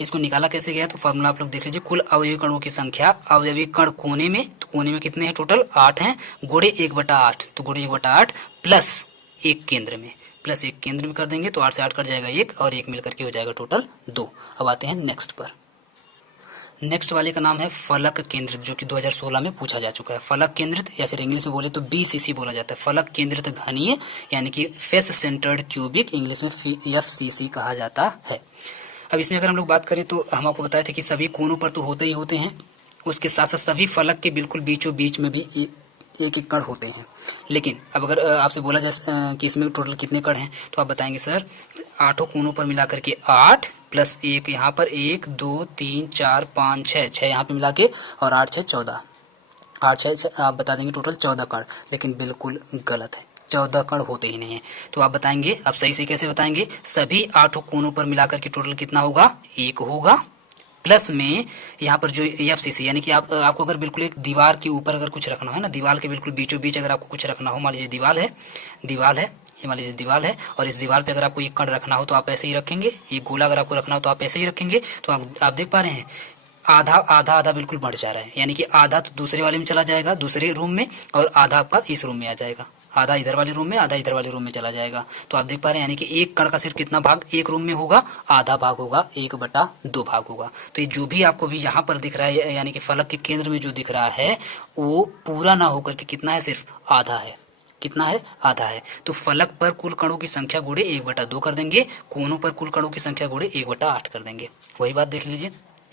इसको निकाला कैसे गया तो फॉर्मूला आप लोग देख लीजिए। कुल अवयवी कणों की संख्या, अवयवी कण कोने में, तो कोने में कितने हैं? टोटल 8 हैं, गुणे 1/8, तो गुणे 1/8 प्लस एक केंद्र में, प्लस एक केंद्र में कर देंगे तो 8 से 8 कट जाएगा 1 और 1 मिलकर के हो जाएगा टोटल 2। अब आते हैं नेक्स्ट पर। नेक्स्ट वाले का नाम है फलक केंद्रित, जो कि 2016 में पूछा जा चुका है। फलक केंद्रित या फिर इंग्लिश में बोले तो BCC बोला जाता है, फलक केंद्रित घनीय, यानी कि फेस सेंटर्ड क्यूबिक, इंग्लिश में FCC कहा जाता है। अब इसमें अगर हम लोग बात करें तो हम आपको बताए थे कि सभी कोनों पर तो होते ही होते हैं, उसके साथ साथ सभी फलक के बिल्कुल बीचों बीच में भी एक एक कण होते हैं। लेकिन अब अगर आपसे बोला जाए कि इसमें टोटल कितने कण हैं तो आप बताएंगे सर 8 कोनों पर मिला करके 8 प्लस 1 यहाँ पर 1 2 3 4 5 6 यहाँ पे मिला के और 8 6 14, 8 6 आप बता देंगे टोटल 14 कण, लेकिन बिल्कुल गलत है, 14 कण होते ही नहीं है। तो आप बताएंगे, अब सही से कैसे बताएंगे? सभी 8 कोनों पर मिलाकर के टोटल कितना होगा? 1 होगा, प्लस में यहाँ पर जो FCC, यानी कि आपको अगर बिल्कुल एक दीवार के ऊपर अगर कुछ रखना है ना, दीवार के बिल्कुल बीचों बीच अगर आपको कुछ रखना हो, मान लीजिए दीवार है, ये मान लीजिए दीवार है, और इस दीवार पे अगर आपको एक कण रखना हो तो आप ऐसे ही रखेंगे, ये गोला अगर आपको रखना हो तो आप ऐसे ही रखेंगे। तो आप देख पा रहे हैं आधा आधा आधा बिल्कुल बढ़ जा रहा है, यानी कि आधा तो दूसरे वाले में चला जाएगा, दूसरे रूम में, और आधा आपका इस रूम में आ जाएगा, आधा इधर वाले रूम में, आधा इधर वाले रूम में चला जाएगा। तो आप देख पा रहे हैं यानी कि एक कण का सिर्फ कितना भाग एक रूम में होगा? आधा भाग होगा, 1/2 भाग होगा। तो ये जो भी आपको भी यहाँ पर दिख रहा है, यानी कि फलक के केंद्र में जो दिख रहा है वो पूरा ना होकर के कितना है? सिर्फ आधा है। कितना है? आधा है। तो फलक पर कुल कणों की संख्या गुणे 1/2 कर देंगे, कोनों पर कुल कणों की संख्या गुणे 1/8 कर देंगे। वही बात देख लीजिए,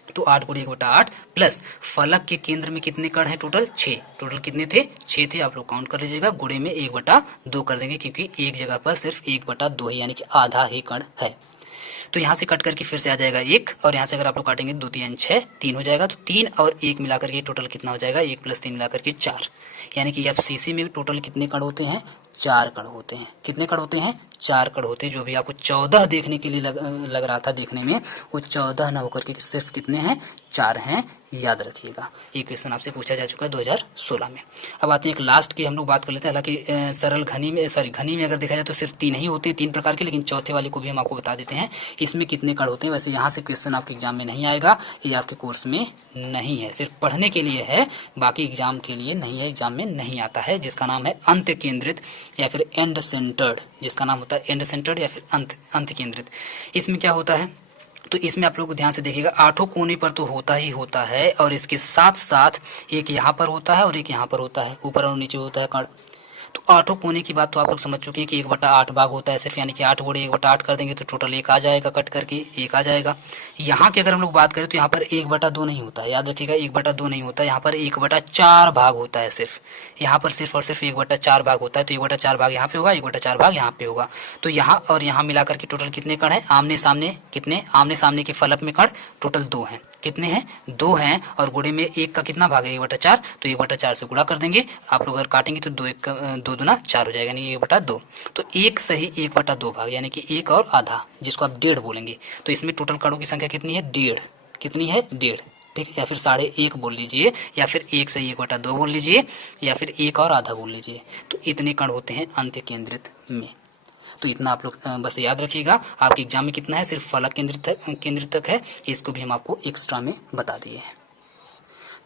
तो 8 गुणे 1/8 प्लस फलक के केंद्र में कितने कण हैं? टोटल 6। टोटल कितने थे? 6 थे, आप लोग काउंट कर लीजिएगा, गुणे में 1/2 कर देंगे, क्योंकि एक जगह पर सिर्फ 1/2 है, यानी कि आधा ही कण है। तो यहाँ से कट करके फिर से आ जाएगा 1, और यहाँ से अगर आप लोग काटेंगे 2 3 6 3 हो जाएगा, तो 3 और 1 मिलाकर के टोटल कितना हो जाएगा? 1 + 3 मिलाकर के 4, यानी कि FCC में टोटल कितने कण होते हैं? 4 कण होते हैं। कितने कण होते हैं? 4 कण होते हैं। जो भी आपको 14 देखने के लिए लग रहा था देखने में, वो 14 ना होकर के सिर्फ कितने हैं? 4 हैं, याद रखिएगा। ये क्वेश्चन आपसे पूछा जा चुका है 2016 में। अब आते हैं एक लास्ट की हम लोग बात कर लेते हैं। हालांकि सरल घनी में घनी में अगर देखा जाए तो सिर्फ 3 ही होते हैं, 3 प्रकार के, लेकिन चौथे वाले को भी हम आपको बता देते हैं इसमें कितने कण होते हैं। वैसे यहाँ से क्वेश्चन आपके एग्जाम में नहीं आएगा, ये आपके कोर्स में नहीं है, सिर्फ पढ़ने के लिए है, बाकी एग्जाम के लिए नहीं है, एग्जाम में नहीं आता है, जिसका नाम है अंत केंद्रित या फिर एंड सेंटर्ड, जिसका नाम होता है एंड सेंटर्ड या फिर अंत केंद्रित। इसमें क्या होता है, तो इसमें आप लोग ध्यान से देखिएगा, 8 कोने पर तो होता ही होता है, और इसके साथ साथ एक यहाँ पर होता है और एक यहाँ पर होता है, ऊपर और नीचे होता है कण। तो 8 कोने की बात तो आप लोग समझ चुके हैं कि 1/8 भाग होता है सिर्फ, यानी कि 8 गुणे 1/8 कर देंगे तो टोटल 1 आ जाएगा, कट करके 1 आ जाएगा। यहाँ की अगर हम लोग बात करें तो यहाँ पर 1/2 नहीं होता है, याद रखिएगा 1/2 नहीं होता है, यहाँ पर 1/4 भाग होता है सिर्फ, यहाँ पर सिर्फ और सिर्फ 1/4 भाग होता है। तो 1/4 भाग यहाँ पे होगा, 1/4 भाग यहाँ पे होगा। तो यहाँ और यहाँ मिलाकर के टोटल कितने कण हैं, आमने सामने कितने, आमने सामने के फलक में कण टोटल 2 हैं, कितने हैं 2 हैं, और गुणे में 1 का कितना भाग है 1/4, तो 1/4 से गुणा कर देंगे। आप लोग अगर काटेंगे तो 2 दूना 4 हो जाएगा, यानी 1/2। तो 1 सही 1/2 भाग, यानी कि 1 और आधा, जिसको आप 1.5 बोलेंगे। तो इसमें टोटल कणों की संख्या कितनी है 1.5, कितनी है 1.5, ठीक है, या फिर 1.5 बोल लीजिए, या फिर 1 सही 1/2 बोल लीजिए, या फिर 1 और आधा बोल लीजिए। तो इतने कण होते हैं अंत केंद्रित में। तो इतना आप लोग बस याद रखिएगा। आपके एग्जाम में कितना है, सिर्फ फलक केंद्रित तक है, इसको भी हम आपको एक्स्ट्रा में बता दिए हैं।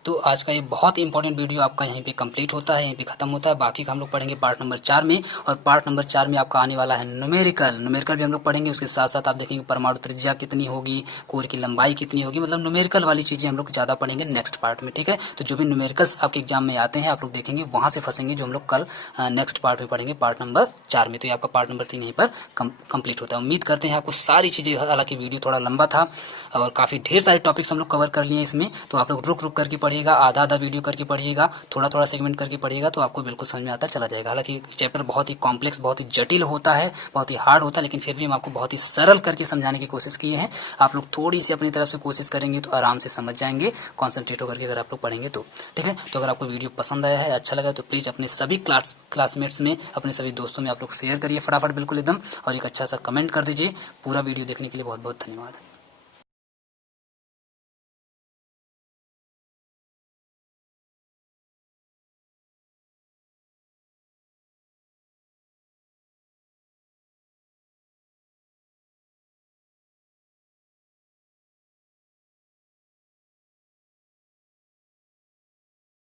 तो आज का ये बहुत इंपॉर्टेंट वीडियो आपका यहीं पे कंप्लीट होता है, यहीं पे खत्म होता है। बाकी का हम लोग पढ़ेंगे पार्ट नंबर 4 में, और पार्ट नंबर 4 में आपका आने वाला है न्यूमेरिकल भी हम लोग पढ़ेंगे। उसके साथ साथ आप देखेंगे परमाणु त्रिज्या कितनी होगी, कोर की लंबाई कितनी होगी, मतलब न्यूमेरिकल वाली चीजें हम लोग ज्यादा पढ़ेंगे नेक्स्ट पार्ट में, ठीक है। तो जो भी न्यूमेरिकल्स आपके एग्जाम में आते हैं आप लोग देखेंगे, वहां से फंसेंगे, जो हम लोग कल नेक्स्ट पार्ट में पढ़ेंगे पार्ट नंबर 4 में। तो ये आपका पार्ट नंबर 3 यहीं पर कंप्लीट होता है। उम्मीद करते हैं आपको सारी चीजें, हालांकि वीडियो थोड़ा लंबा था और काफी ढेर सारे टॉपिक्स हम लोग कवर कर लिए इसमें, तो आप लोग रुक करके पढ़िएगा, आधा वीडियो करके पढ़िएगा, थोड़ा सेगमेंट करके पढ़िएगा, तो आपको बिल्कुल समझ में आता चला जाएगा। हालांकि चैप्टर बहुत ही कॉम्प्लेक्स, बहुत ही जटिल होता है, बहुत ही हार्ड होता है, लेकिन फिर भी हम आपको बहुत ही सरल करके समझाने की कोशिश किए हैं। आप लोग थोड़ी सी अपनी तरफ से कोशिश करेंगे तो आराम से समझ जाएंगे, कॉन्सेंट्रेट होकर के अगर आप लोग पढ़ेंगे तो, ठीक है। तो अगर आपको वीडियो पसंद आया है, अच्छा लगा, तो प्लीज अपने सभी क्लासमेट्स में, अपने सभी दोस्तों में आप लोग शेयर करिए फटाफट बिल्कुल एकदम, और एक अच्छा सा कमेंट कर दीजिए। पूरा वीडियो देखने के लिए बहुत बहुत धन्यवाद।